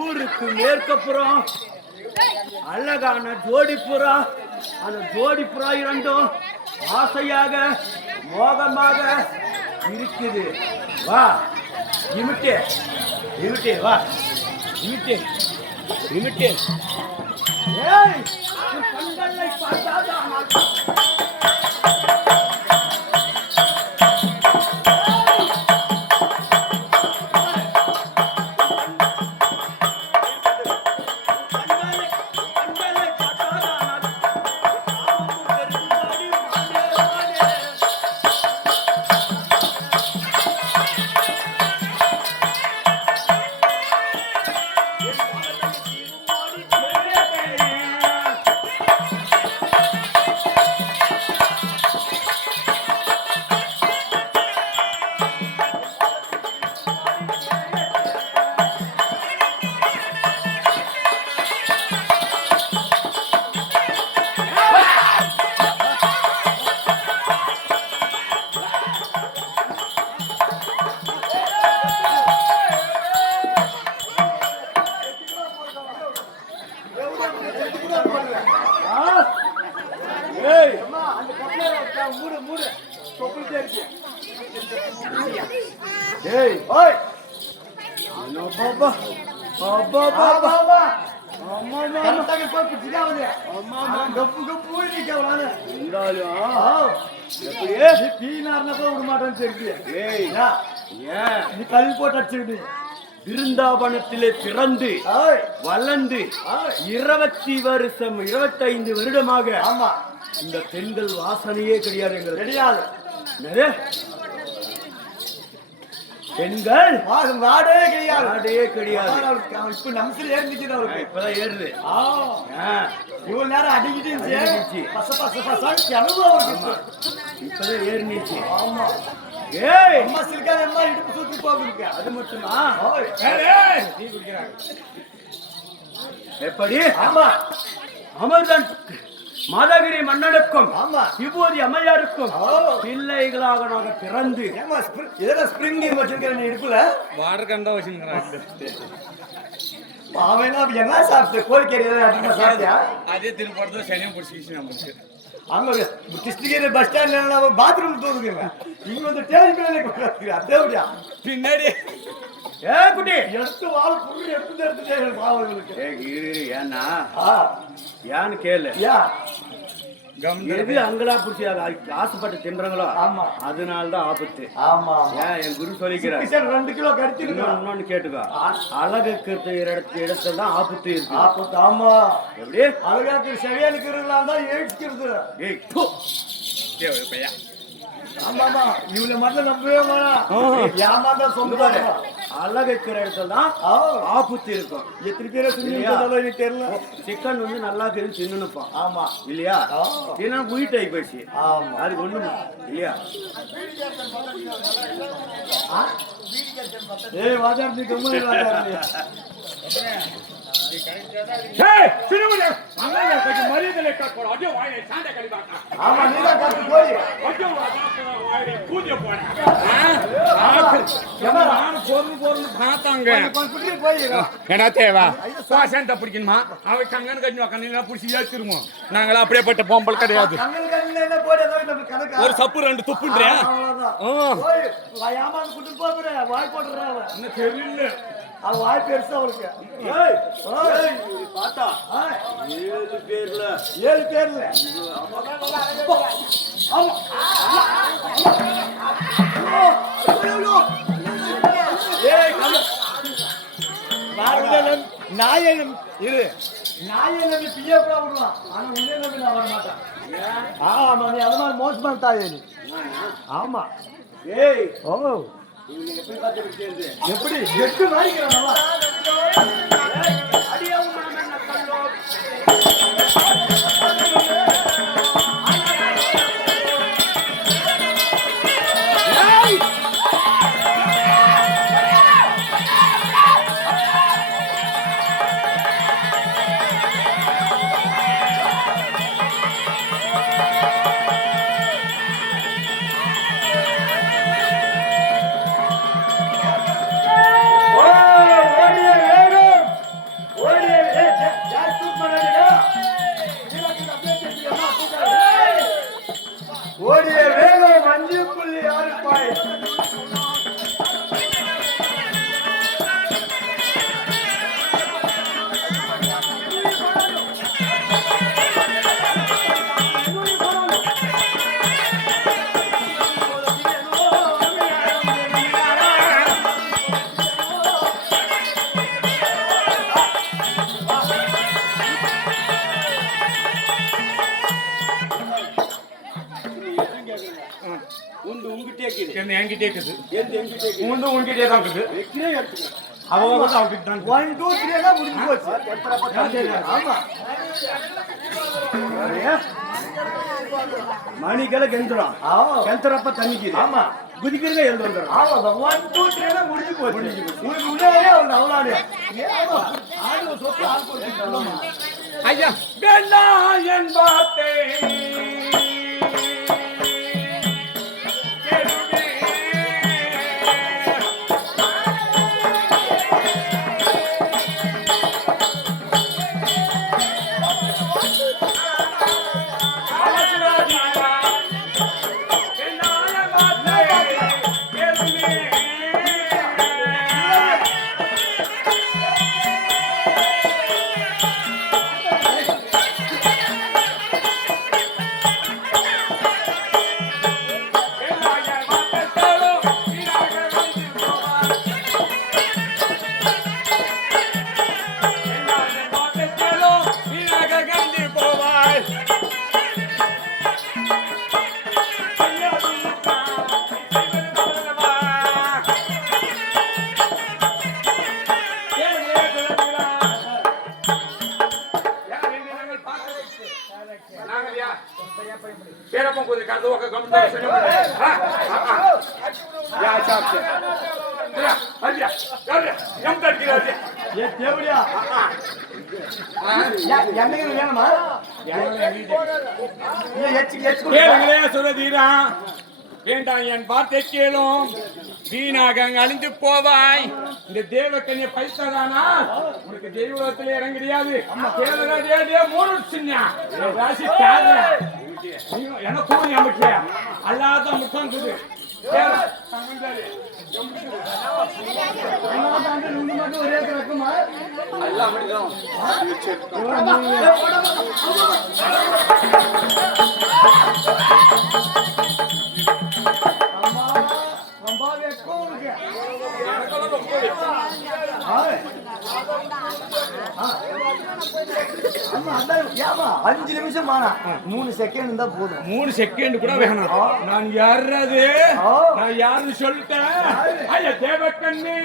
ஊருக்கு மேற்கப்புறம் அழகான ஜோடிப்புறா. அந்த ஜோடிப்புறா இரண்டும் ஆசையாக மோகமாக இருக்குது. வா இமிட்டே இமிட்டே வா இமிட்டே இமிட்டே. ஏய் உன் கண்களை பார்த்தாதான் ஏய் அந்த கப்பல மூடு மூடு தொப்பிட்டே இருக்கு. ஏய் ஓய் நோ பாபா பாபா வா பாபா வா வா அம்மா கரெக்டாக போய் பிடிச்சிட்டா வந்து அம்மா கப்பு கப்பு நிற்கவலான்னு இருந்தாலும் எப்படி நீ பீனார்னா கூட விட மாட்டேன்னு தெரியுது. ஏய் ஏன் நீ கல் போட்டு அடிச்சுக்கிட்டு பிருந்தாவனத்திலே பிறந்து ஓய் வளர்ந்து ஓய் 25 வருடமாக ஆமா இந்த பெண்கள் வாசனையே கிடையாது எங்களுக்கு. ரெடியாது என்னது? பெண்கள் வாடே கிடையாது. வாடே கிடையாது. இப்ப நம்சில் ஏறிச்சுட்டு அவருக்கு இப்பதான் ஏறுது. ஆ இவ்வளவு நேரம் அடிக்கிட்டு அடிக்கிச்சு. பச பச பசான்னு கிளம்பு அவருக்கு. இப்பதான் ஏறிச்சு. ஆமா ஏய் அம்மா சிலிக்காத அம்மா இடுப்பு சுத்தி போகுது. அது மட்டுமா? ஓய் டீ குடிக்கிறாங்க. எப்படி? ஆமா அமர்தான் மாதகிரி மன்னனுக்கும் ஆமா விபூதி அம்மையாருக்கும் ஓ பிள்ளைகளாக நாங்கள் பிறந்து ஏமா ஏதோ ஸ்ப்ரிங் வச்சிருக்கிற நீ இடுப்புல வாட்டர் கண்டா வச்சுக்கிறாங்க. அவன் என்ன சாப்பிட்டு கோழிக்கறி எதாவது அதிகமா சாப்பிட்டியா? அதே திருப்பி சனியம் பிடிச்சிக்கிச்சு நம்மளுக்கு. அங்க கிருஷ்ணகிரி பஸ் ஸ்டாண்ட்ல பாத்ரூம் தோதுங்க இங்க வந்து டேபிள் அதேடியா பின்னாடி ஏ குட்டி எடுத்து வாழ் புள்ளி எடுத்து பாவங்களுக்கு ஏன்னா ஏன்னு கேளு. யா எது அங்கலா பிடிச்சி ஆசைப்பட்டு தின்றாங்களோ ஆமா அதனாலதான் ஆபத்து. ஆமா ஏன் என் குரு சொல்லிக்கிறார் 2 கிலோ கடிச்சு இன்னொன்னு கேட்டுக்கோ. அழகுக்கு இடத்துல தான் ஆபத்து இருக்கு. ஆப்பத்து ஆமா எப்படி? அழகாக்கு செவியானுக்கு இருந்தால் தான் ஏழ்ச்சிக்கிறது. ஏய் போ. பையா ஆமா ஆமா இவளை மட்டும் நம்பவே வேணாம். ஏமாந்தா சொந்தம். அழகுக்கிற இடத்துல தான் ஆபத்து இருக்கும். எத்தனை பேரை சொல்லி தெரியல. சிக்கன் வந்து நல்லா தெரிஞ்சு தின்னுப்பான். ஆமா இல்லையா? ஏன்னா உயிர் ஆகி போயிடுச்சு. ஆமா அதுக்கு ஒண்ணுமா இல்லையா? ஏய் வாஜார் நீ கம்மி வாஜார் நீ ஆமா நீதான் கத்து போய் என்ன தேவா சுவாசம் பிடிக்கணுமா அவன் கங்கன் கஞ்சி உக்காந்து பிடிச்சி ஏற்றிருவோம். நாங்களா அப்படியே பட்ட பொம்பல் கிடையாது. ஒரு சப்பு 2 துப்புன்றேன். ஏமாந்து குட்டு போற வாய் போடுற தெரியல அவ வாய் பெருசா அவளுக்கு ஏய், ஏய், இவரு பார்த்தா 7 பேர்ல 7 பேர்ல ஆமா ஏய் நாயகம் இரு நாயகம் நம்பி பிஏ விடுவான் ஆனா உன்னே நம்பி நான் வர மாட்டேன் ஆமா நீ அது மாதிரி மோசமான தாயே நீ ஆமா ஏய் ஓ இவங்க எப்படி பார்த்து விட்டது எப்படி எட்டு மாறிக்கிறான் ஓடிய வேகம் 5.6 பாய் உண்டு உங்ககிட்டே இருக்குது என்ன என்கிட்டே இருக்குது எந்த எங்ககிட்டே இருக்குது உண்டு உன்கிட்டே தான் இருக்குது வெக்கிறே எடுத்துக்க அவங்க வந்து அவகிட்ட தான் 1 2 3 எல்லாம் முடிஞ்சு போச்சு ஆமா மணிக்கெல்லாம் கெந்துறான் கெந்துறப்ப தண்ணிக்குது ஆமா குதிக்கிறதே எழுந்து வந்துடும் ஆமா 1 2 3 எல்லாம் முடிஞ்சு போச்சு உனக்கு உள்ளே அவன் அவளாடு ஏமா ஆளு சொத்து ஆள் போட்டு ஐயா வேண்டாம் என் வார்த்தை பேரப்பம் கொஞ்சம் கலந்து உக்க கம்பெனி யா சாப்பிட்டு ஐயா யாரு எம் தட்டிக்கிறாரு ஏ தேவடியா என்னங்க வேணுமா இல்ல எச்சு கேளுங்களே சுரதீரா வேண்டாம் என் வார்த்தை கேளும் வீணாக அழிந்து போவாய் இந்த தேவக்கன்ய பைசாதானா உனக்கு தெய்வத்தில் இடம் கிடையாது கேளுங்க மூணு சின்ன ராசி காரண எனக்கும் எமக்கு அல்லாத முக்காங்குது ஒரே கிடக்குமா எல்லாம் அப்படிதான் ரொம்ப வெக்கம் உனக்கு ஆமா அதான் ஏமா 5 நிமிஷம் ஆனா 3 செகண்ட் இருந்தா போதும் 3 செகண்ட் கூட வேணும் நான் யாரு நான் யாருன்னு சொல்லிட்டேன் ஐயா தேவக்கண்ணே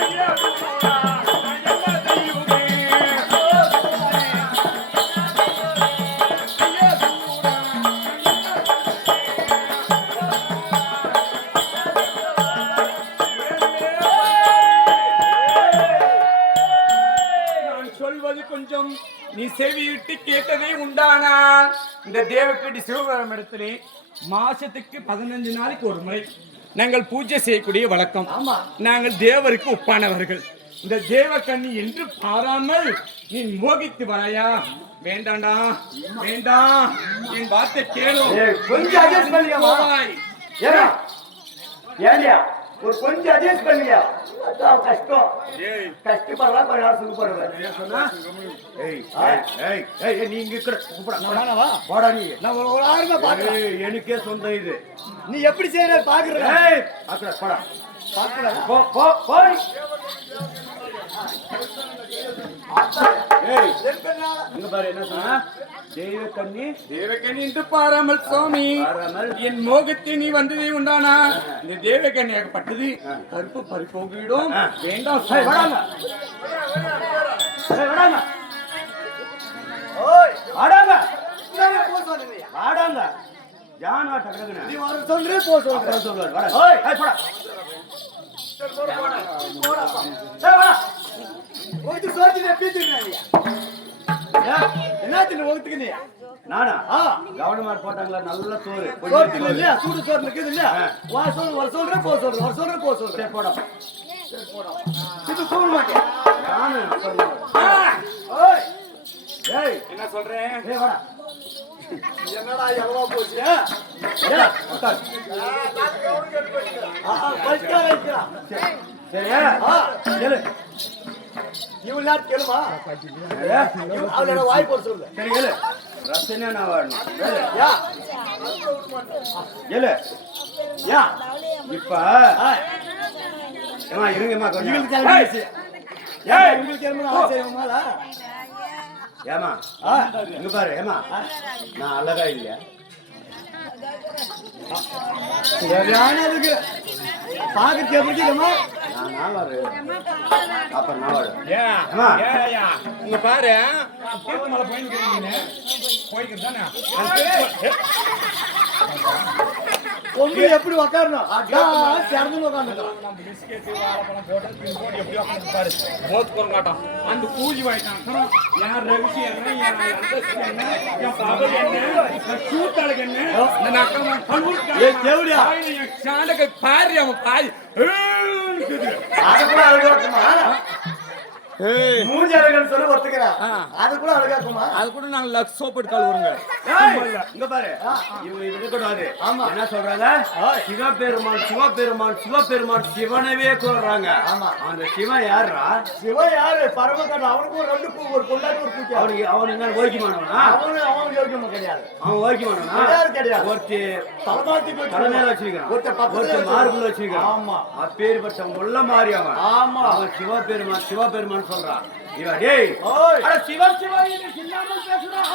ஐயா செவியிட்டு கேட்டதை உண்டானால் இந்த தேவக்கடி சிவபுரம் இடத்திலே மாசத்துக்கு 15 நாளைக்கு ஒரு முறை நாங்கள் பூஜை செய்யக்கூடிய வழக்கம். நாங்கள் தேவருக்கு ஒப்பானவர்கள். இந்த தேவக்கண்ணி என்று பாராமல் நீ மோகித்து வராயா? வேண்டாண்டா, வேண்டாம், என் வார்த்தை கேளு. கொஞ்சம் அட்ஜஸ்ட் பண்ணிக்கமா. ஏடா ஏண்டியா ஒரு கொஞ்சம் அட்ஜஸ்ட் பண்ணியா. அதான் கஷ்டம். கஷ்டப்படுறா கொஞ்ச நாள் சுக்கு போடுறேன் சொன்னா. ஏய் ஏய் ஏய் நீ இங்க இருக்கிற கூப்பிடா போடா. நீ நான் ஒரு ஆறுமா பாக்குறேன். எனக்கே சொந்த இது. நீ எப்படி செய்யற பாக்குற. ஏய் அக்கட போடா பாக்குறா. போ போ போய். ஏய் இங்க பாரு என்ன சொன்னா. தேவக்கண்ணி என்று பாராமல் சுவாமி என் மோகத்தை நீ வந்ததே உண்டானா இந்த தேவக்கண்ணியாகப்பட்டது கருப்பு பறிப்போகிடும். வேண்டாம் வடாங்க. ஓய் ஆடாங்க. ஆடாங்க. ஜானா டக்கறங்க. நீ வர சொல்றே போ சொல்ற சொல்றாரு. வட. ஓய் ஹை போடா. போடா. ஏய் வடா. ஓய்து சோர்தினே பீத்திரனியா. என்னத்துல ஓத்துக்கு நீ? நானா? கவர்மெண்ட் போட்டாங்களா நல்ல சோறு. சோறு இல்லையா? சூடு சோறு இருக்குது இல்லையா? வா சொல்றே போ சொல்ற. வர சொல்றே போ சொல்ற. சரி போடா. சரி போடா. இது சொல்ல மாட்டே. நானு சொல்றேன். ஓய். ஏய் என்ன சொல்றேன்? ஏய் வாடா. என்னடா எவ்வளவு போச்சு? ஏடா உட்கார். பஸ்கா வைக்கிறா. சரியா? கேளு. இவள் யார் கேளுமா? அவளோட வாய் போட சொல்லு. சரி கேளு. ரசனை நான் வரணும். யா கேளு. யா இப்ப ஏமா இருங்கம்மா கொஞ்சம். இவளுக்கு கேளுங்க. ஏய் உங்களுக்கு கேளுங்க. ஆச்சரியமாடா. ஏமா இங்க பாரு. ஏமா நான் அழகா இல்லையா? சரியானதுக்கு பாக்குறது எப்படிமா? நான் வரேன். அப்ப நான் வரேன். இங்க பாரு தீர்த்த மலை போயிருக்கீங்க. போய்க்கிறதானே பொம்பளை எப்படி உட்காரணும்? சேர்ந்து உட்காந்துக்கலாம். அந்த பூஜை வாய்ட்டான் யார் ரகசியம் என்ன, என் அந்தஸ்து என்ன, என் பதவி என்ன, என் சூத்தாளுக்கு என்ன, என் சாண்டகை பாரு அவன் பாய் அதுக்குள்ள அழுகாக்குமா? மூஞ்சி அழகன்னு சொல்லி ஒத்துக்கிறேன். அது கூட அழகாக்குமா? அது கூட நாங்க லக்ஸ் சோப் எடுத்தாலும் வருங்க. இங்க பாரு இவங்க இருக்கக்கூடாது. என்ன சொல்றாங்க? சிவபெருமான் சிவபெருமான் சிவபெருமான் சிவனவே கூறுறாங்க. அந்த சிவன் யாருடா? சிவன் யாரு? பரமகடவுள். அவனுக்கு ஒரு 2 பூ ஒரு கொண்டாடி ஒரு பூச்சி. அவன் என்ன ஓய்க்குமானவனா? அவன் யோக்கியமா கிடையாது. அவன் ஓய்க்குமானவனா? கிடையாது. ஒருத்தி தலைமையில வச்சிருக்கான். ஒருத்த மார்புல வச்சிருக்கான். ஆமா அப்பேற்பட்ட முள்ள மாறி அவன். ஆமா அவன் சிவபெருமான் சிவபெருமான் சொல்றான். இவன் டேய் அட சிவன் சிவன் இது சின்னாமல் பேசுறான்.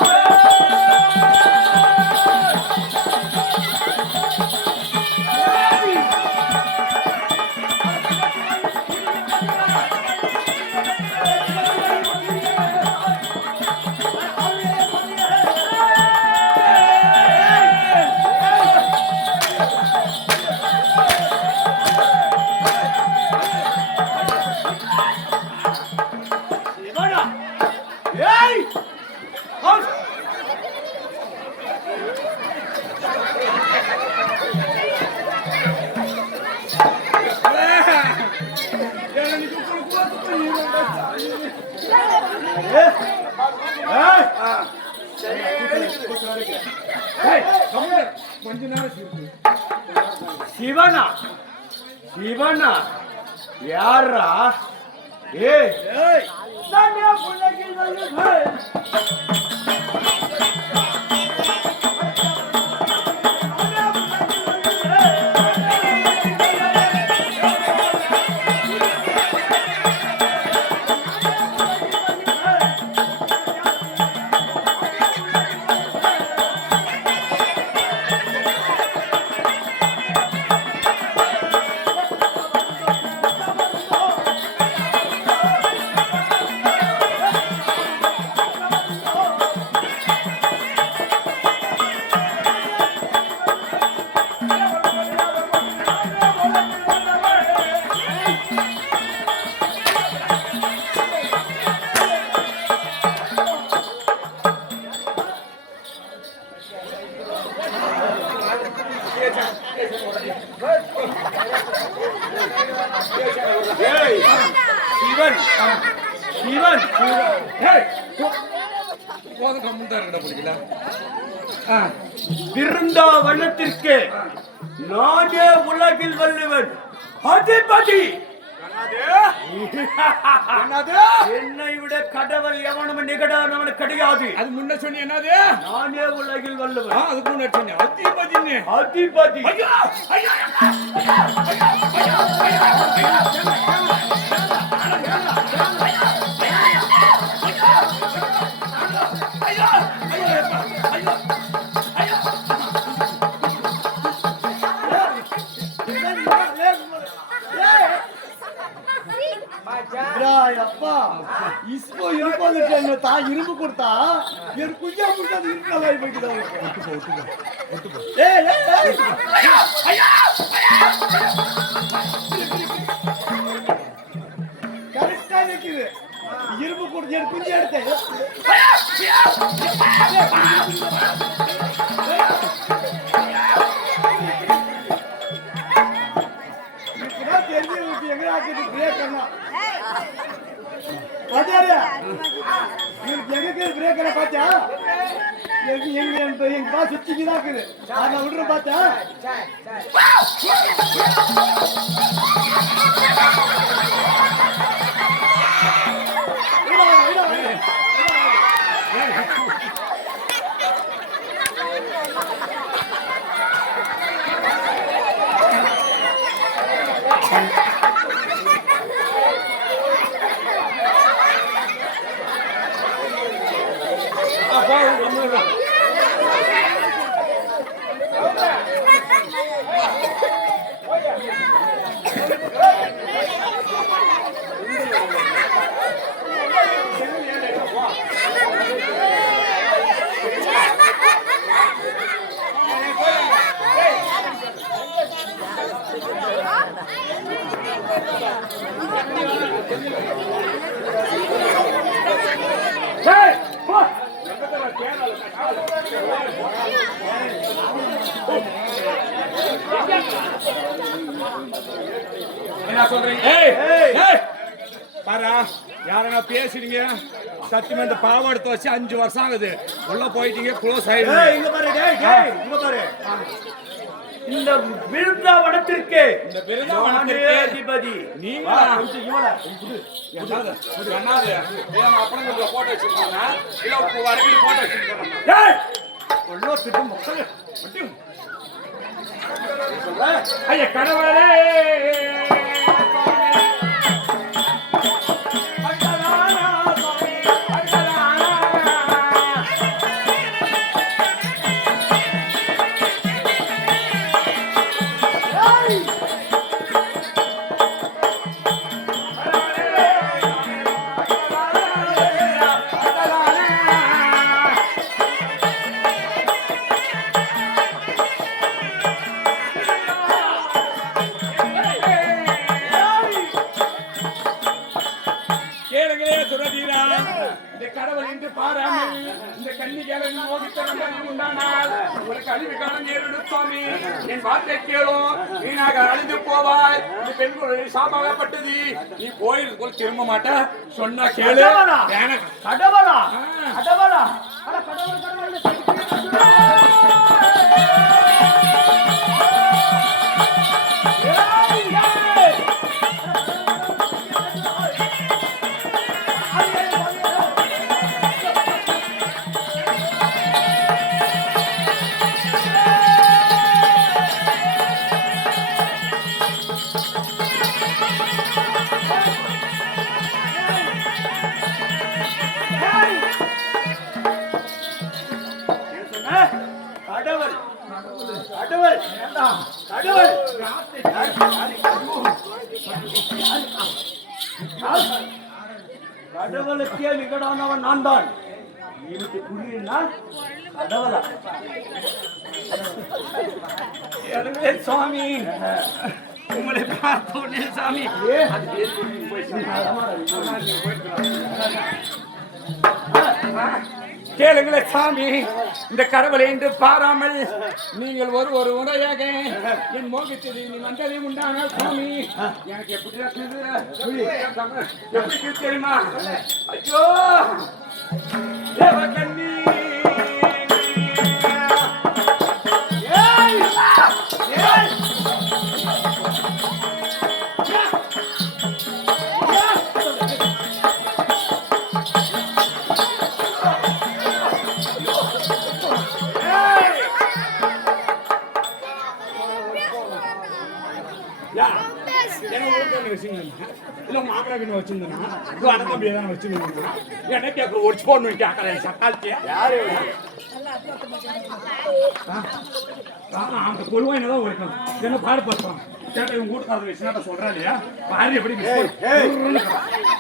சிவனா சிவனா யாரா? ஏய் ஏய் நானே புள்ளகி வந்து ஏய், சிவன் சிவன் ஏய், போதும் கம்முன்னு இருக்கடா பிடிக்கல. பிருந்தாவனத்திற்கு நானே உலகில் வல்லவன் அதிபதி. என்னது? என்னை விட கடவுள் எவனும் நிகழானவன் கிடையாது. அது முன்ன சொன்னி என்னது? நானே உலகில் வல்லவன் அதுக்கு முன்ன சொன்னி அதிபதின்னு. அதிபதி. ஐயோ ஐயோ அப்பா இப்போ இருப்பாது தான் இரும்பு கொடுத்தா என் குஞ்சா கொடுத்தா அது இருக்க மாதிரி போய்க்குதான். கரெக்டா நிக்குது. இரும்பு கொடுத்து என் குஞ்சு எடுத்தேன். தெரிஞ்சு எங்க ஆக்கிட்டு பிரேக் பண்ணா பாத்தியா? எங்க பிரேக் பண்ண பாத்தியா? எங்க பாஸ் சுத்திக்கிதான் இருக்குது. நான் விடுறேன் பார்த்தா என்ன சொல்றீங்க? பாரா யாரா பேசுறீங்க? சத்தியமா இந்த பாவாடத்தை வச்சு 5 வருஷம் ஆகுது. உள்ள போயிட்டீங்க, க்ளோஸ் ஆயிடுங்க. இங்க பாரு, இங்க பாரு. இந்த பிருந்தாவனத்திற்கு இந்த பிருந்தாவனத்திற்கு அதிபதி நீங்க கொஞ்சம் இவள என்னது ஏன் அப்பளங்கள்ல போட்டு வச்சிருக்காங்க? இல்ல வரகில போட்டு வச்சிருக்காங்க. டேய் ஒண்ணோ திட்டு மக்களே மட்டும் ஐயா கடவுளே கடவுள் என்று பாராமல் இந்த கன்னிகளை மோகித்தவர்கள் உண்டானால் உங்களுக்கு அழிவு காலம் நேரிடும் சுவாமி. என் வார்த்தை கேளும், வீணாக அழிந்து போவாய். இந்த பெண்களுடைய சாபமாகப்பட்டது. நீ கோயிலுக்குள் திரும்ப மாட்ட. சொன்னா கேளு. கடவுளா கடவுளா கடவுளா கடவுளுக்கே நிகழானவன் நான் தான். இதுக்கு புரியுன்னா கடவுளா சுவாமி உங்களை பார்த்தோன்னே சாமி கேளுங்களே சாமி, இந்த கடவுளை என்று பாராமல் நீங்கள் ஒரு முறையாக என் மோகத்தில் நீ வந்ததே உண்டான சாமி. எனக்கு எப்படி எப்படி தெரியுமா? ஐயோ தேவகண்ணி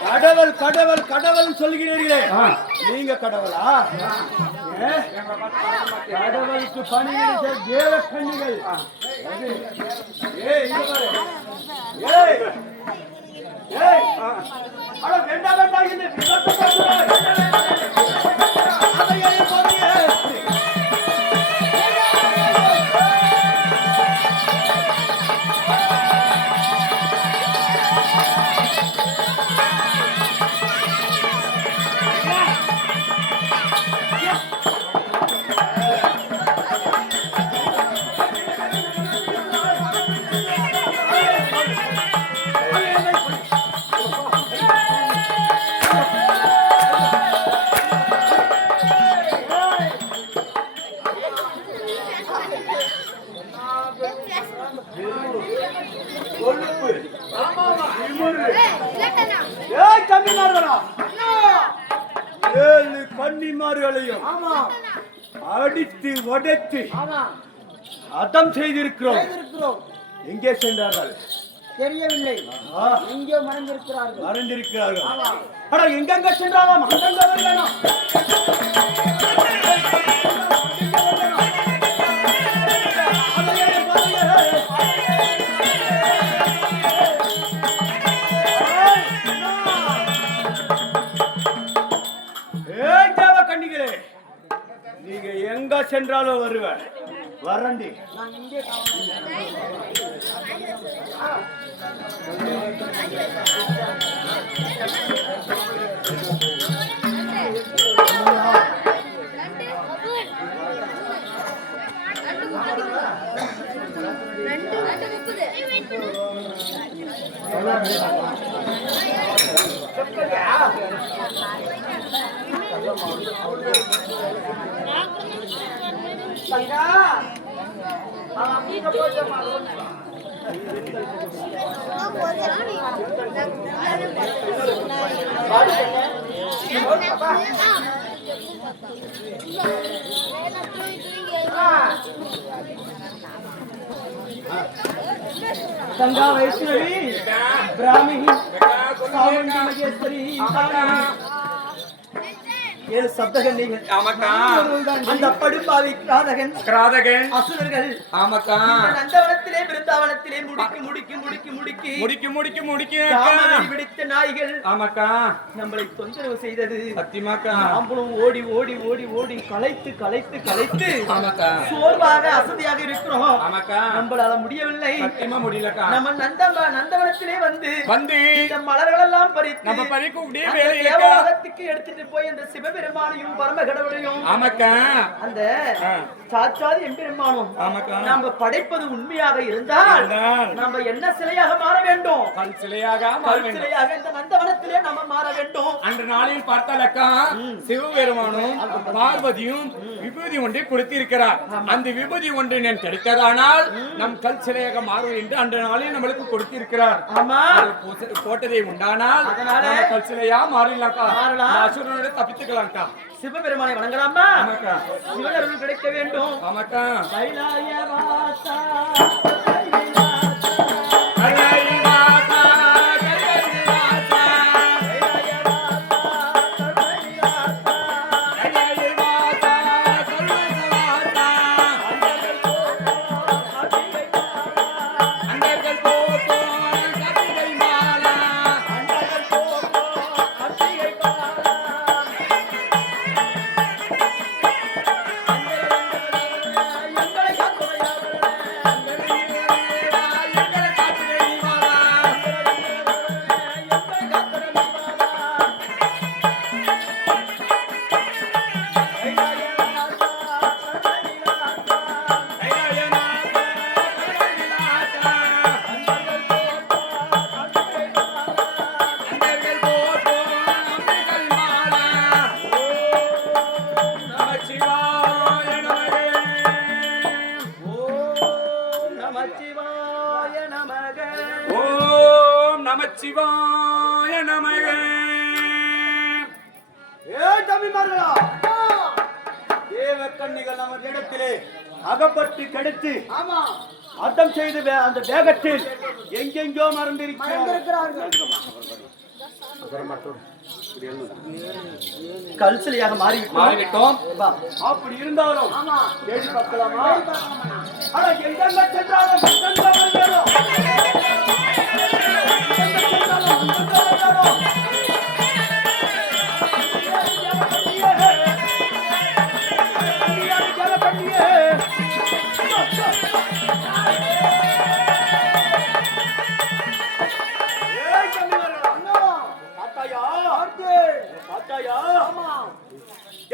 கடவுள் கடவுள் கடவுள் சொல்லுகிறீர்களே, நீங்க கடவுளா? கடவுளுக்கு பணியிட தேவக்கண்ணிகள். வேண்டாம் வேண்டாம் என்று கன்னிமார்களையும் அடித்து உடைத்து அதம் செய்திருக்கிறோம். எங்கே சென்றார்கள் தெரியவில்லை. எங்கேயோ மறைந்திருக்கிறார்கள். மறைந்திருக்கிறார்கள். எங்கெங்க சென்றாலும் அங்கங்க வேணும். கண்ணிகளே, நீங்க எங்க சென்றாலும் வருவேன். வரண்டி गंगा वैष्णवी ब्राह्मणी सावंती महेश्वरी ஏழு சப்தகன்னிகள். ஆமாக்கா. அந்த படுபாவி கிராதகன் அசுரர்கள். ஆமாக்கா. நந்தவனத்திலே பிருந்தாவனத்திலே முடுக்கி காமவெறி பிடித்த நாய்கள். ஆமாக்கா. நம்மளை தொந்தரவு செய்தது. சத்தியமாக்கா. நாமளும் ஓடி ஓடி ஓடி ஓடி களைத்து களைத்து களைத்து ஆமாக்கா சோர்வாக அசதியாக இருக்கிறோம். ஆமாக்கா. நம்மளால முடியவில்லை. சத்தியமா முடியலக்கா. நம்ம நந்தவனத்திலே வந்து இந்த மலர்கள் எல்லாம் பறித்து நம்ம பறிக்கக்கூடிய தேவலோகத்துக்கு எடுத்துட்டு போய் அந்த சிவபெருமானையும் பரம கடவுளையும் ஆமாக்கா அந்த சாட்சாதி எம்பெருமானும் ஆமாக்கா நாம படைப்பது உண்மையாக இருந்தால் நாம என்ன சிலையாக மாற வேண்டும்? கல் சிலையாக இந்த நந்தவனத்திலே நாம மாற வேண்டும். அன்று நாளில் பார்த்தாலக்கா சிவபெருமானும் பார்வதியும் விபூதி ஒன்றை கொடுத்திருக்கிறார். அந்த விபூதி ஒன்று நான் கிடைத்ததானால் நம் கல் சிலையாக மாறும் என்று அன்று நாளில் நம்மளுக்கு கொடுத்திருக்கிறார். ஆமா, போட்டதை உண்டானால் அதனால கல் சிலையா மாறிடலாம்க்கா. அசுரனோட தப்பித்துக்கலாம்க்கா. சிவபெருமானை வணங்கலாமா? ஆமாக்கா. சிவனருள் கிடைக்க வேண்டும். ஆமாக்கா. கைலாய வாசா நமச்சிவாய நமக. ஓம் நமச்சிவாய நமக. தம்பிமார்களா, தேவக்கன்னிகள் நமது இடத்திலே அகப்பட்டு கெடுத்து அர்த்தம் செய்து அந்த வேகத்தில் எங்கெங்கோ மறந்திருக்கிறார்கள். கல்சலியாக மாறிவிட்டோம். அப்படி இருந்தாலும் தேடி பார்க்கலாமா? ஆனா எங்கெங்க சென்றாலும் எங்கெங்க வந்தாலும்,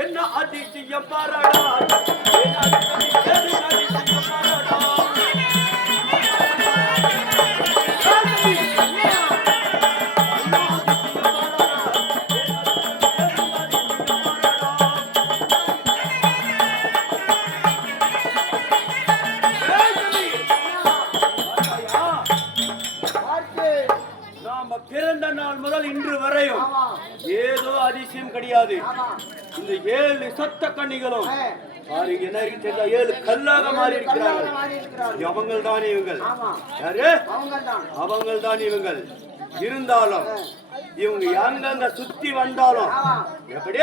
என்ன அதிசயம் பாராடா, நாம பிறந்த நாள் முதல் இன்று வரையும் ஏதோ அதிசயம் கிடையாது. இந்த 7 சத்த கன்னிகளும் பாருங்க என்ன இருக்கு தெரியுதா? 7 கல்லாக மாறி இருக்கிறார்கள். அவங்கள் தான் இவங்கள். யாரு? அவங்கள் தான் இவங்கள். இருந்தாலும் இவங்க எங்கங்க சுத்தி வந்தாலும் எப்படி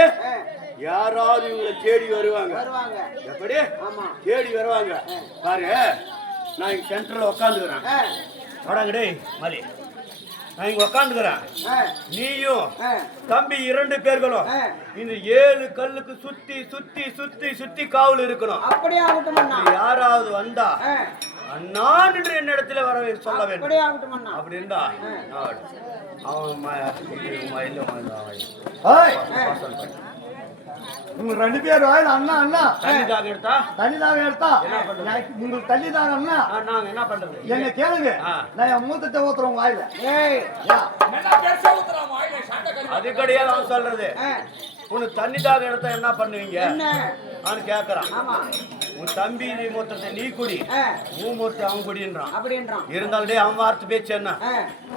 யாராவது இவங்களை தேடி வருவாங்க. எப்படி தேடி வருவாங்க பாரு. நான் இங்க சென்டர்ல உட்காந்துக்கிறேன். தொடங்கடே மலி, நான் இங்க உட்காந்துக்கிறேன். நீயும் தம்பி 2 பேர்களும் இந்த 7 கல்லுக்கு சுத்தி சுத்தி சுத்தி சுத்தி காவல் இருக்கணும். அப்படியே ஆகட்டும். யாராவது வந்தா நான் என்று என்னிடத்துல வர சொல்ல வேண்டும். அப்படியே ஆகட்டும். அப்படி இருந்தா அவன் உங்க 2 பேரும் அண்ணா அண்ணா தண்ணிதாக எடுத்தா தண்ணிதாக எடுத்தா உங்களுக்கு தண்ணிதாக அண்ணா நாங்க என்ன பண்றது? எங்க கேளுங்க. நான் என் மூத்தத்தை ஊத்துறோம் வாயில. அது கிடையாது அவன் சொல்றது. உனக்கு தண்ணிதாக எடுத்தா என்ன பண்ணுவீங்க நான் கேக்குறான். உன் தம்பி நீ மூத்தத்தை நீ குடி, உன் மூத்த அவன் குடின்றான். இருந்தாலும் அவன் வார்த்தை பேச்சு என்ன?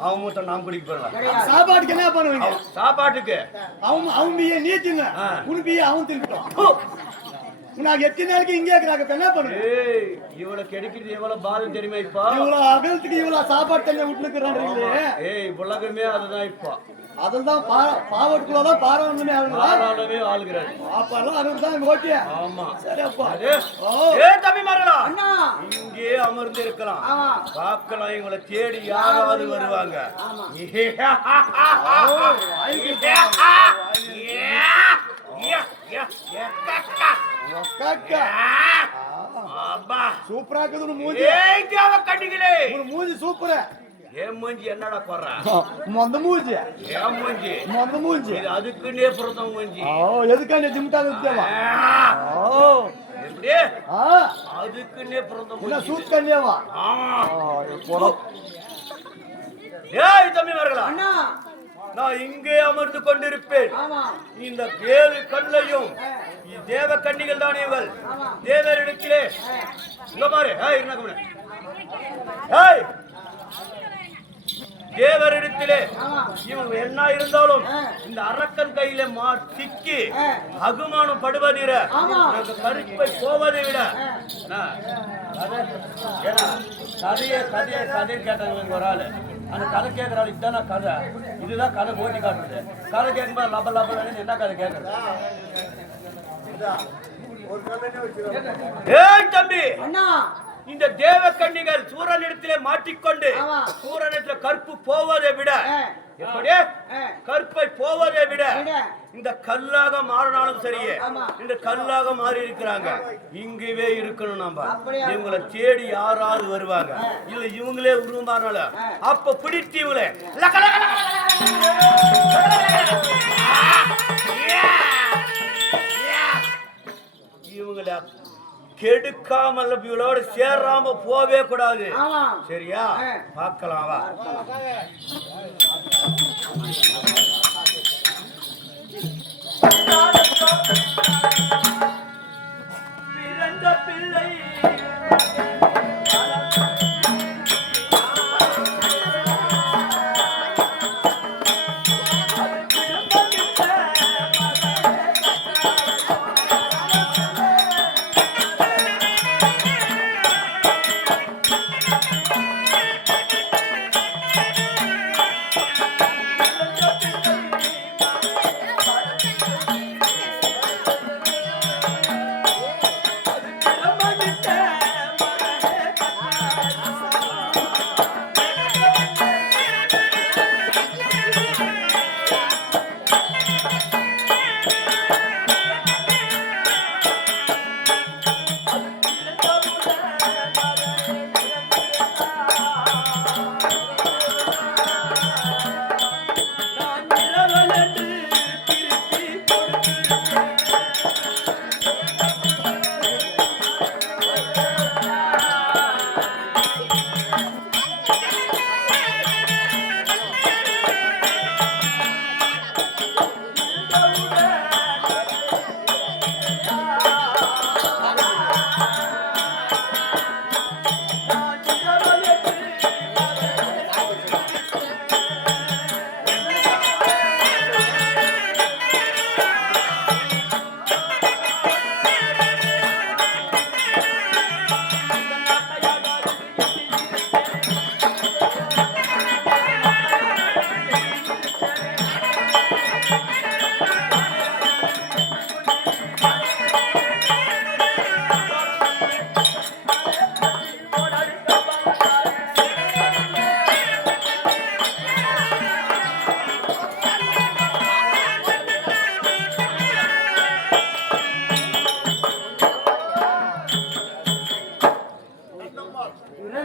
அவன் மூத்த நாம் குடிக்க போறலாம். சாப்பாட்டுக்கு என்ன பண்ணுவீங்க? சாப்பாட்டுக்கு அவன் பிய நீ திங்க, உன் பிய அவன் திங்கட்டும். நான் எத்தனை நாளைக்கு இங்கே இருக்கிறாங்க என்ன பண்ணுவேன்? இவ்வளவு கிடைக்கிறது எவ்வளவு பாதம் தெரியுமா? இப்ப இவ்வளவு அகலத்துக்கு இவ்வளவு சாப்பாடு தண்ணி விட்டுருக்குறான்றீங்களே. உலகமே அதுதான். இப்போ அதுதான் பாவட்டுக்குள்ளதான் பாராளுமே ஆளுகிறாரு. அப்பெல்லாம் அதுதான் ஓட்டிய. ஆமா சரி அப்பா. தம்பி மாறலாம் இங்கே அமர்ந்து இருக்கலாம். பார்க்கலாம் இவங்களை தேடி யாராவது வருவாங்க. சூப்பரா இருக்குது மூஞ்சி. கண்டிகளே மூஞ்சி சூப்பரா. ஏன் மூஞ்சி என்னடா போடுற? மொந்த மூஞ்சி. ஏன் மூஞ்சி? மொந்த மூஞ்சி. இது அதுக்குன்னே பிறந்தவங்க மூஞ்சி. எதுக்கான ஜிம்டா வித்தேவா? எப்படி? அதுக்குன்னே பிறந்தவங்க சூட் கண்ணியவா? ஏய் தம்பி வரலா, நான் இங்கே அமர்ந்து கொண்டிருப்பேன். இந்த 7 கல்லையும் தேவ கன்னிகள் தான் இவள். தேவரிடத்திலே இங்க பாரு. தேவரிடத்திலே இவங்க என்ன இருந்தாலும் இந்த அரக்கன் கையில சிக்கி அகுமானம் படுவதிர கருப்பை போவதை விட கதையை கதையை கதை கேட்டவங்க ஒரு ஆளு அந்த கதை கேட்கறாள். இதுதான கதை, இதுதான் கதை ஓட்டி காட்டுறது. கதை கேட்கும்போது லப லபன்னு என்ன கதை கேட்கறது? ஏய் தம்பி, இந்த தேவ கன்னிகள் சூரனிடத்திலே மாட்டிக்கொண்டு சூரனிடத்துல கற்பு போவதை விட எப்படி கற்பை போவதை விட இந்த கல்லாக மாறினாலும் சரியே இந்த கல்லாக மாறி இருக்கிறாங்க. இங்கவே இருக்கணும். நம்ம இவங்களை தேடி யாராவது வருவாங்க. இல்ல இவங்களே உருமாறனால அப்ப பிடித்து இவங்களே இவங்கள கெடுக்காமல் இவளோட சேராம போவே கூடாது. சரியா? பார்க்கலாம் வா. பிறந்த பிள்ளை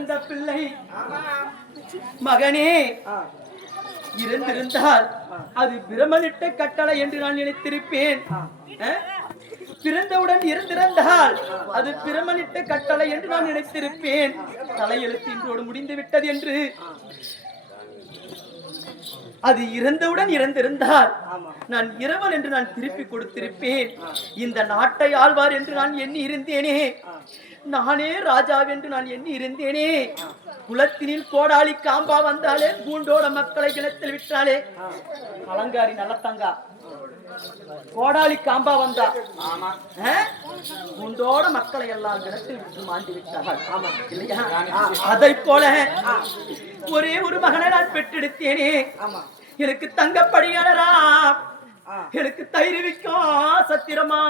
பிறந்த பிள்ளை மகனே இருந்திருந்தால் அது பிரமனிட்ட கட்டளை என்று நான் நினைத்திருப்பேன். பிறந்தவுடன் இருந்திருந்தால் அது பிரமனிட்ட கட்டளை என்று நான் நினைத்திருப்பேன். தலையெழுத்து இன்றோடு முடிந்து விட்டது என்று. அது இறந்தவுடன் இறந்திருந்தால் நான் இரவல் என்று நான் திருப்பி கொடுத்திருப்பேன். இந்த நாட்டை ஆழ்வார் என்று நான் எண்ணி இருந்தேனே, நானே ராஜாவென்று நான் எண்ணி இருந்தேனே. குலத்தினில் கோடாளி காம்பா வந்தாலே பூண்டோட மக்களை கிணத்தில் விட்டாலே. அலங்காரி நல்லத்தங்கா கோடாளி காம்பா வந்தா பூண்டோட மக்களை எல்லாம் கிணத்தில் விட்டு மாண்டி விட்டார்கள். அதை போல ஒரே ஒரு மகனை நான் பெற்றெடுத்தேனே. எனக்கு தங்கப்படியாளரா, எனக்கு தயிர் விற்கும் சத்திரமா,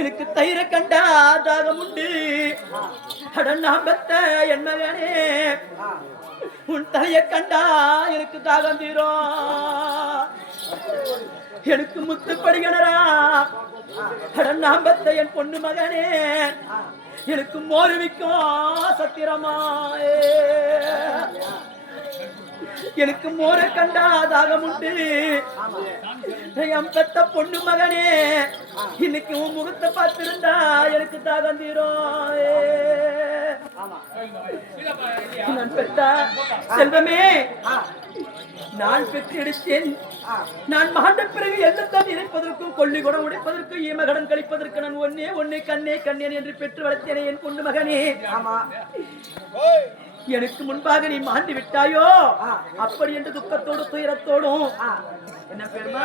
எனக்கு தயிரை கண்டா தாகம் உண்டு. அடநாம்பத்த என் மகனே, உன் தலையை கண்டா எனக்கு தாகம் தீரும். எனக்கு முத்துப்படுகிறா அடநாம்பத்த என் பொண்ணு மகனே, எனக்கு மோரு விற்கும் சத்திரமா, எனக்கு மோர கண்டா தாகம் உண்டு. என் பெத்த பொண்ணு மகனே, இன்னைக்கு உன் முகத்தை பார்த்திருந்தா எனக்கு தாகம் தீரும். நான் பெத்த செல்வமே, நான் பெற்றெடுத்தேன். நான் மாண்ட பிறகு எண்ணத்தான் இணைப்பதற்கும் கொள்ளி குடம் உடைப்பதற்கும் ஈமகடன் கழிப்பதற்கு நான் ஒன்னே கண்ணே கண்ணேன் என்று பெற்று வளர்த்தேனே என் பொண்ணு மகனே. எனக்கு முன்பாக நீ மாண்டி விட்டாயோ, அப்படி என்று துக்கத்தோடு துயரத்தோடும். என்ன பேருமா?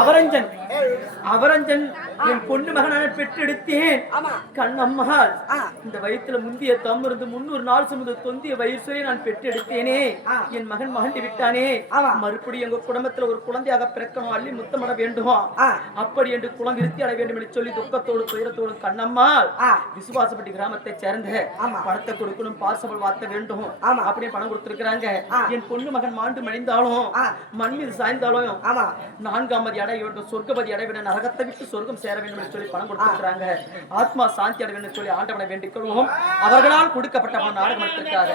அவரஞ்சன் அவரஞ்சன் என் பொண்ணு மகனான பெற்றெடுத்தேன். கண்ணம்மாள் இந்த வயிற்றுல முந்திய தம் இருந்து 300 நாள் சுமந்து தொந்திய வயிற்றை நான் பெற்றெடுத்தேனே. என் மகன் மகண்டி விட்டானே. மறுபடியும் எங்க குடும்பத்துல ஒரு குழந்தையாக பிறக்கணும், அள்ளி முத்தமிட வேண்டும், அப்படி என்று குளம் விருத்தி அடைய வேண்டும் என்று சொல்லி துக்கத்தோடு துயரத்தோடு கண்ணம்மாள் விசுவாசப்பட்டி கிராமத்தை சேர்ந்த பணத்தை கொடுக்கணும், பார்சபல் வார்த்த வேண்டும், அப்படியே பணம் கொடுத்திருக்கிறாங்க. என் பொண்ணு மகன் மாண்டு மணிந்தாலும் மண் மீது சாய்ந்தாலும் 4ஆம் அடை வேண்டும், சொர்க்கபதி அடை வேண்டும், நரகத்தை விட்டு சொர்க்கம் சேர வேண்டும் என்று சொல்லி பணம் கொடுத்திருக்கிறாங்க. ஆத்மா சாந்தி அடை வேண்டும் சொல்லி ஆண்டவனை வேண்டிக் கொள்வோம். அவர்களால் கொடுக்கப்பட்ட நாடகம் எடுத்திருக்காங்க.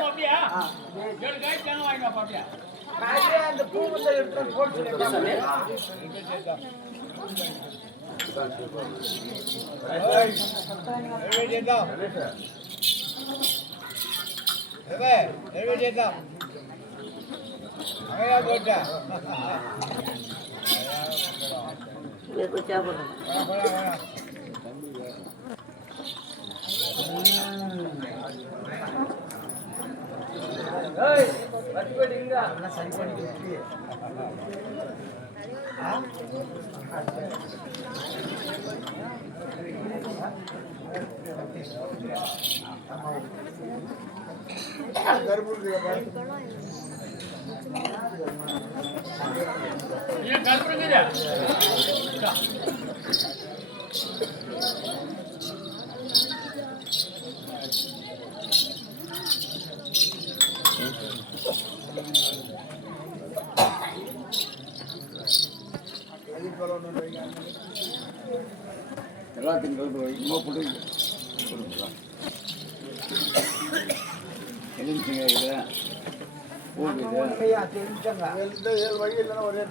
எல்லாத்தையும் கலந்து வைக்கணும் போட்டு வழி இல்லைன்னா ஒரே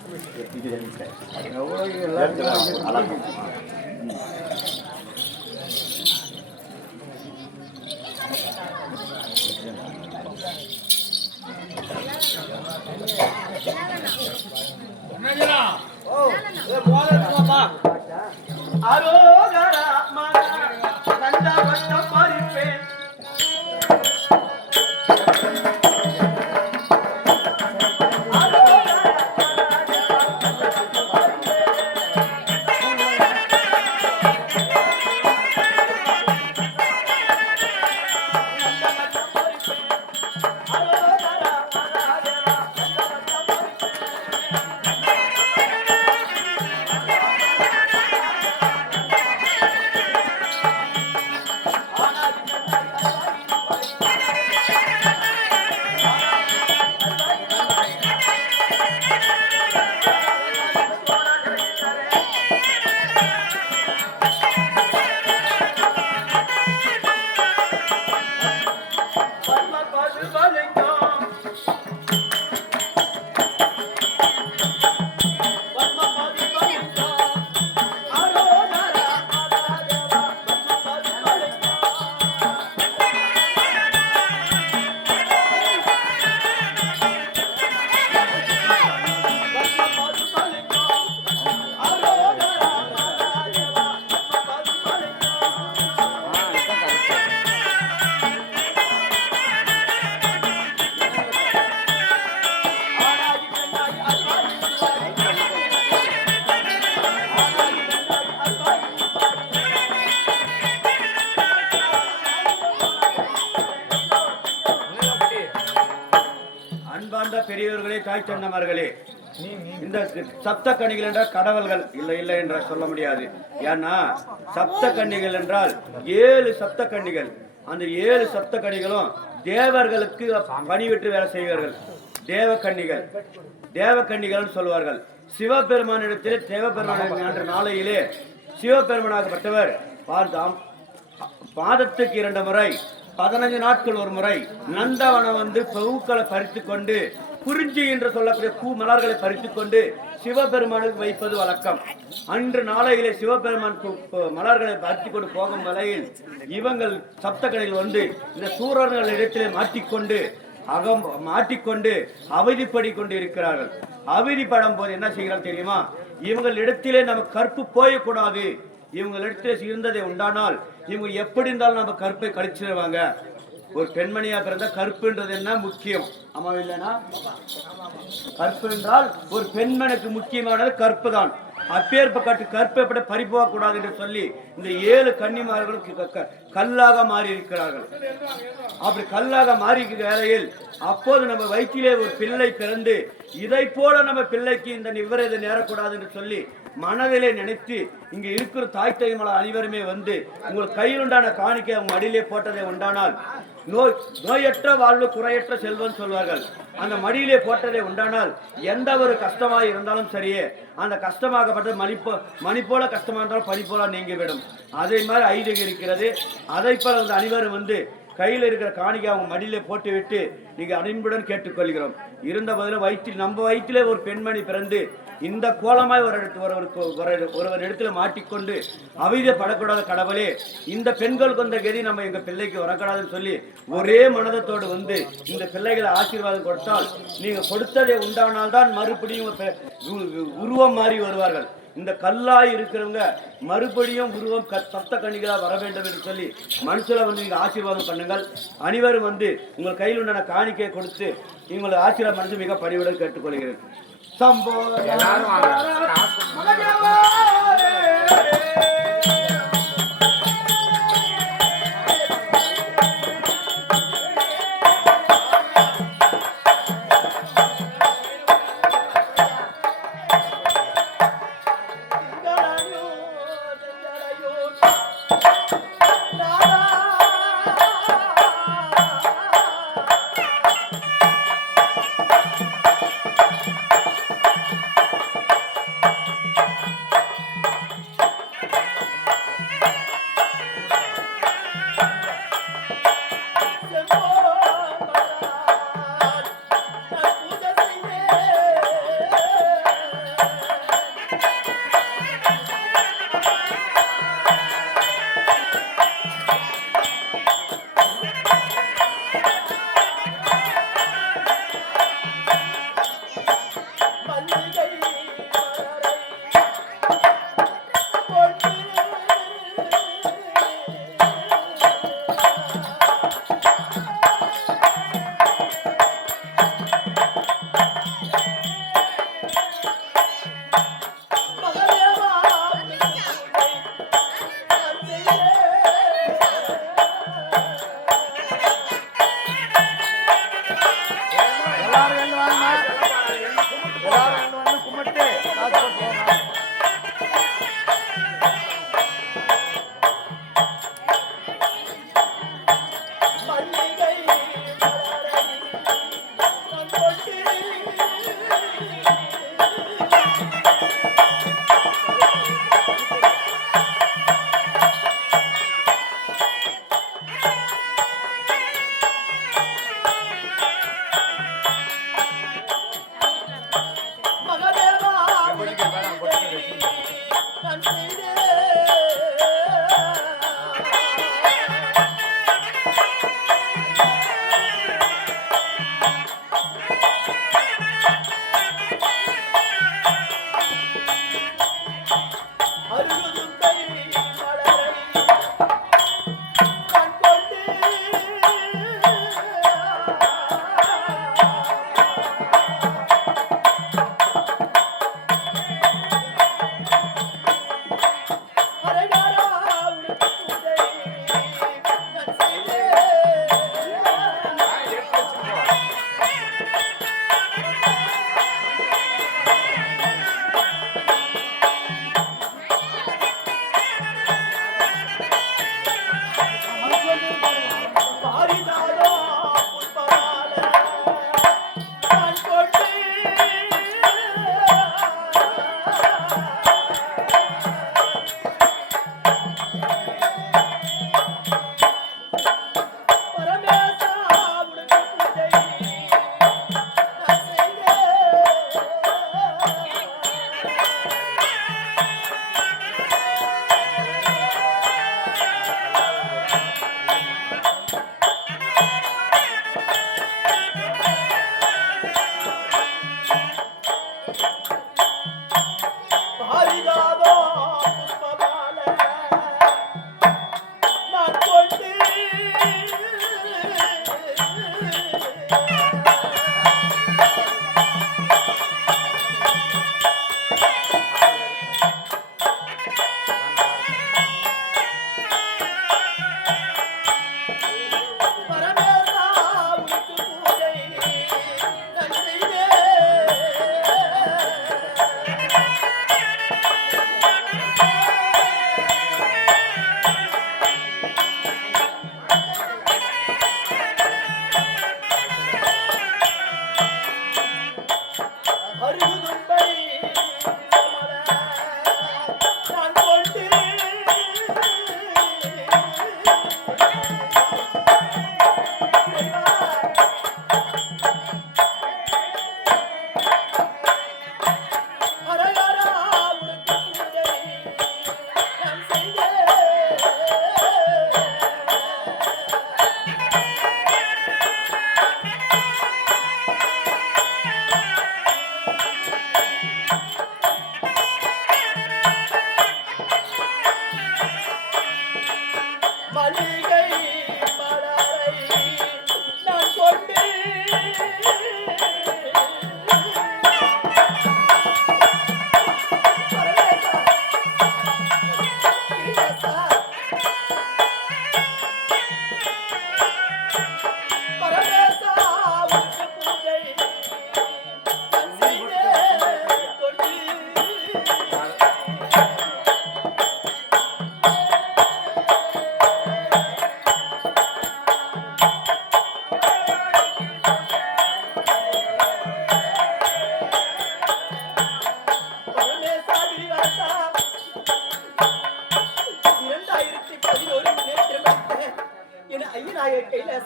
அரோகரா மகா கண்டவட்ட பறிப்பேன். தாய் தந்தமார்களே, இந்த சப்த கன்னிகள் என்றால் கடவுள்கள் இல்லை இல்லை என்று சொல்ல முடியாது. ஏன்னா சப்த கன்னிகள் என்றால் 7 சப்த கன்னிகள். அந்த 7 சப்த கன்னிகளும் தேவர்களுக்கு பணிவிட்டு வேலை செய்வார்கள். தேவக்கன்னிகள் சொல்வார்கள். சிவபெருமானிடத்திலே தேவபெருமான என்ற நாளையிலே சிவபெருமானாகப்பட்டவர் பாதத்துக்கு 2 முறை 15 நாட்கள் ஒரு முறை நந்தவனம் வந்து பூக்களை பறித்து கொண்டு குறிஞ்சி என்று சொல்லக்கூடிய பூ மலர்களை பறித்துக் கொண்டு சிவபெருமானுக்கு வைப்பது வழக்கம். அன்று நாளையிலே சிவபெருமான் மலர்களை பறித்து கொண்டு போகும் வரையில் இவங்கள் சப்தக்கணிகள் வந்து இந்த சூரர்கள் இடத்திலே மாட்டிக்கொண்டு அவதிப்படி கொண்டு இருக்கிறார்கள். அவதிப்படும் போது என்ன செய்கிறார்கள் தெரியுமா? இவங்களிடத்திலே நம்ம கற்பு போயக்கூடாது. இவங்களிடத்திலே இருந்ததை உண்டானால் இவங்க எப்படி இருந்தாலும் நம்ம கற்பை கழிச்சிருவாங்க. ஒரு பெண்மணியா பிறந்தா கற்புன்றது என்ன முக்கியம்? ஆமா இல்லைன்னா கற்பு என்றால் ஒரு பெண்மனுக்கு முக்கியமானது கற்பு தான். அப்பேற்பட்ட கற்பை எப்படி பறிப்போக கூடாது என்று சொல்லி இந்த 7 கன்னிமார்களும் கல்லாக மாறி இருக்கிறார்கள். அப்படி கல்லாக மாறி வேளையில் அப்போது நம்ம வயிற்றிலே ஒரு பிள்ளை பிறந்து இதை போல நம்ம பிள்ளைக்கு இந்த விவரத்தை நேரக்கூடாது என்று சொல்லி மனதிலே நினைத்து இங்க இருக்கிற தாய் தைமலை அனைவருமே வந்து உங்கள் கையில் உண்டான காணிக்கை அவங்க மடியிலே போட்டதை உண்டானால் நோயற்ற வாழ்வு குறையற்ற செல்வம் சொல்வார்கள். அந்த மடியிலே போட்டதை உண்டானால் எந்த ஒரு கஷ்டமாக இருந்தாலும் சரியே அந்த கஷ்டமாகப்பட்டது மணி போல கஷ்டமா இருந்தாலும் பனி போல நீங்கிவிடும். அதே மாதிரி ஐதீகம் இருக்கிறது. அதை போல அந்த அனைவரும் வந்து கையில் இருக்கிற காணிக்கை அவங்க மடியிலே போட்டு விட்டு நீங்க அன்புடன் கேட்டுக்கொள்கிறோம். இருந்த போதிலும் நம்ம வயிற்றிலே ஒரு பெண்மணி பிறந்து இந்த கோலமாய் ஒருவர் இடத்துல மாட்டிக்கொண்டு அவிதப்படக்கூடாத கடவுளே, இந்த பெண்கள் கொண்ட கதி நம்ம எங்க பிள்ளைக்கு வரக்கூடாதுன்னு சொல்லி ஒரே மனதத்தோடு வந்து இந்த பிள்ளைகளை ஆசீர்வாதம் கொடுத்தால் நீங்க கொடுத்ததை உண்டானால்தான் மறுபடியும் உருவம் மாறி வருவார்கள். இந்த கல்லாய் இருக்கிறவங்க மறுபடியும் உருவம் சப்த கன்னிகளா வர வேண்டும் என்று சொல்லி மனசுல வந்து நீங்க ஆசீர்வாதம் பண்ணுங்கள். அனைவரும் வந்து உங்கள் கையில் உண்டான காணிக்கையை கொடுத்து உங்களை ஆசீர்வாதம் பண்ணி மிக பணிவுடன் கேட்டுக்கொள்கிறேன். சம்போ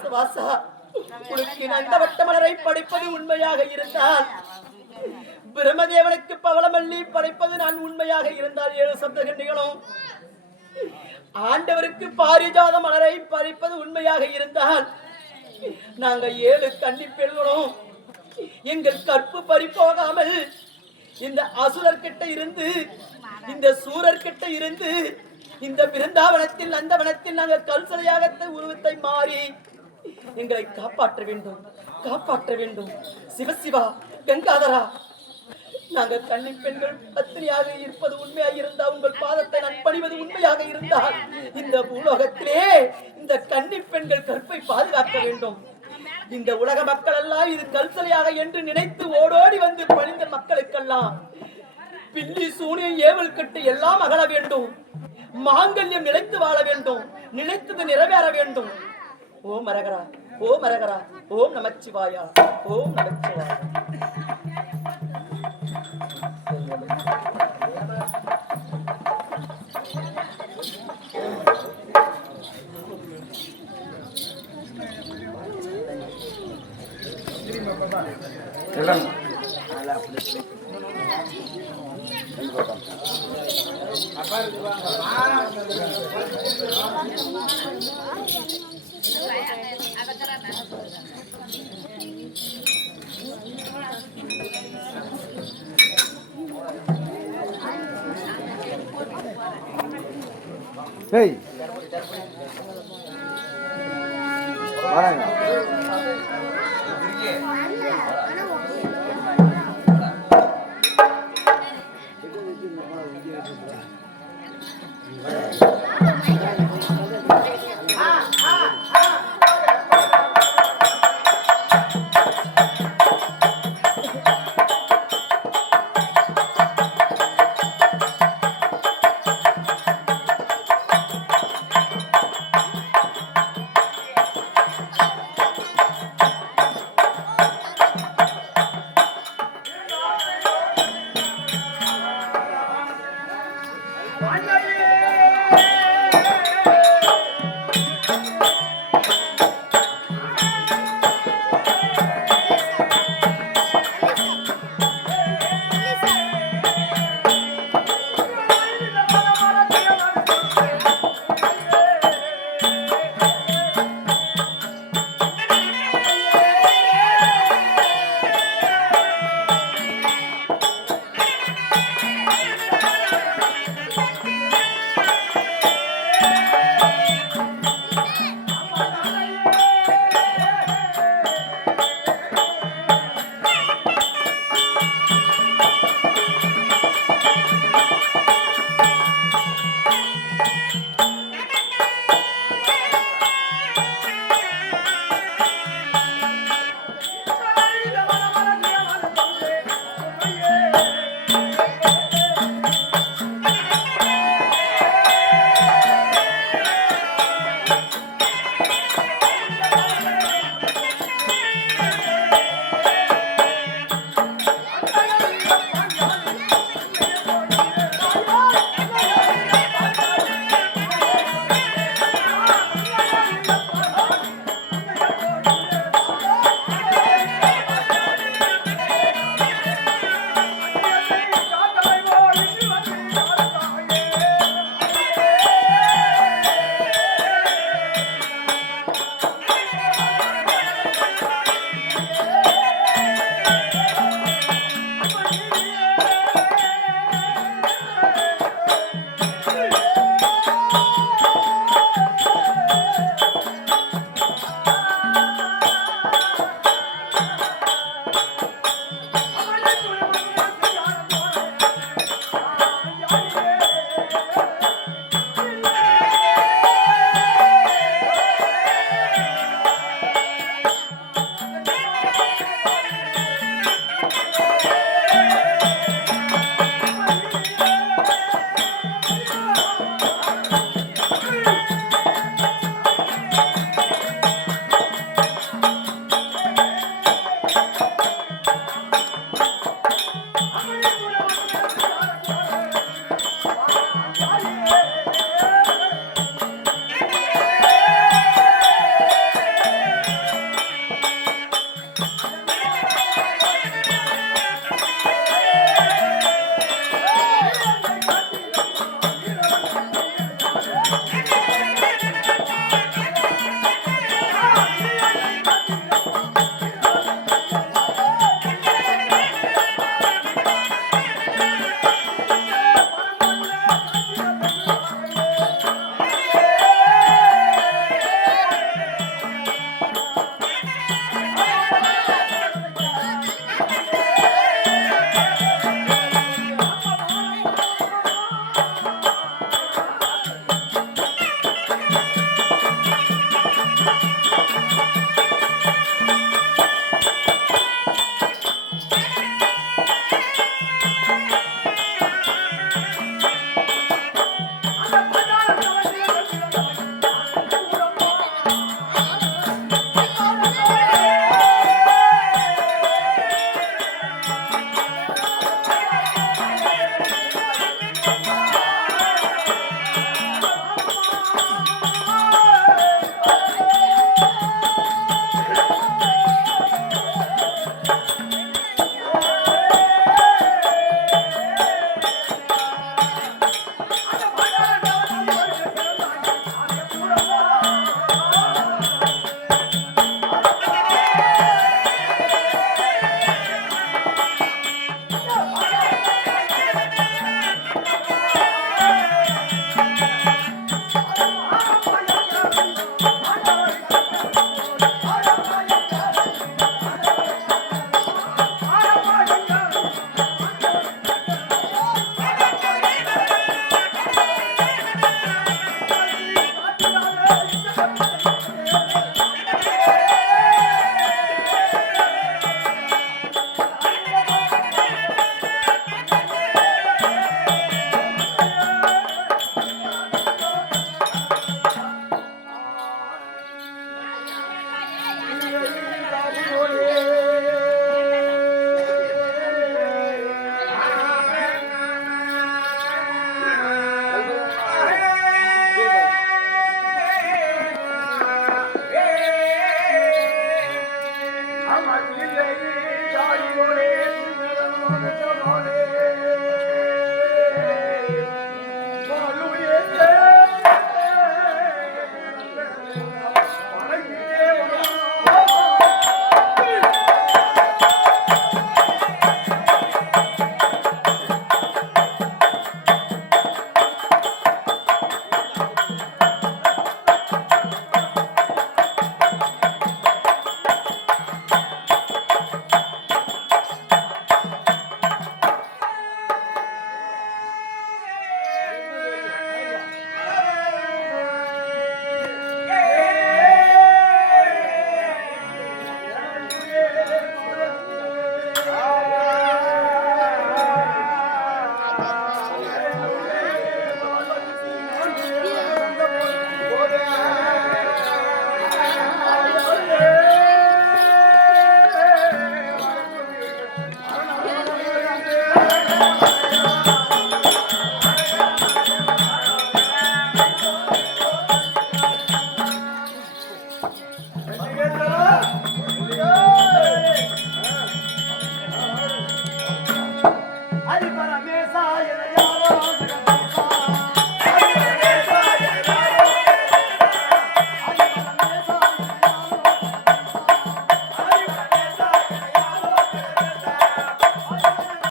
துர்வாசா, உனக்கு அந்த வட்ட மலரை படைப்பது உண்மையாக இருந்தால், பிரம்மதேவனுக்கு பவளமல்லி படைப்பது நான் உண்மையாக இருந்தால் 7 சப்தகன்னிகளும், ஆண்டவருக்கு பாரிஜாத மலரை படைப்பது உண்மையாக இருந்தால், நாங்கள் 7 கன்னி பெண்களும் எங்கள் கற்பு பறிப்போகாமல் இந்த அசுரர்கிட்ட இருந்து, இந்த சூரர்கிட்ட இருந்து, இந்த பிருந்தாவனத்தில் அந்த வனத்தில் நாங்கள் கல்சலையாக உருவத்தை மாறி எங்களை காப்பாற்ற வேண்டும், காப்பாற்ற வேண்டும். சிவசிவா, கங்காதரா, நாங்கள் கன்னி பெண்கள் பத்தினியாக இருப்பது உண்மையாக இருந்தால், உங்கள் பாதத்தை நான் பணிவது உண்மையாக இருந்தால், இந்த பூலோகத்திலே இந்த கன்னி பெண்கள் கற்பை பாதுகாக்க வேண்டும். இந்த உலக மக்கள் எல்லாம் இது கல்சலையாக என்று நினைத்து ஓடோடி வந்து பணிந்த மக்களுக்கெல்லாம் பில்லி சூனியம் ஏவல் கட்டு எல்லாம் அகல வேண்டும். மாங்கல்யம் நிலைத்து வாழ வேண்டும், நினைத்தது நிறைவேற வேண்டும். ஓம் அரகரா, ஓம் அரகரா, ஓம் நமச்சிவாயா, ஓம் நமச்சிவாயா. Hey. Varanga. ஆண்டவரே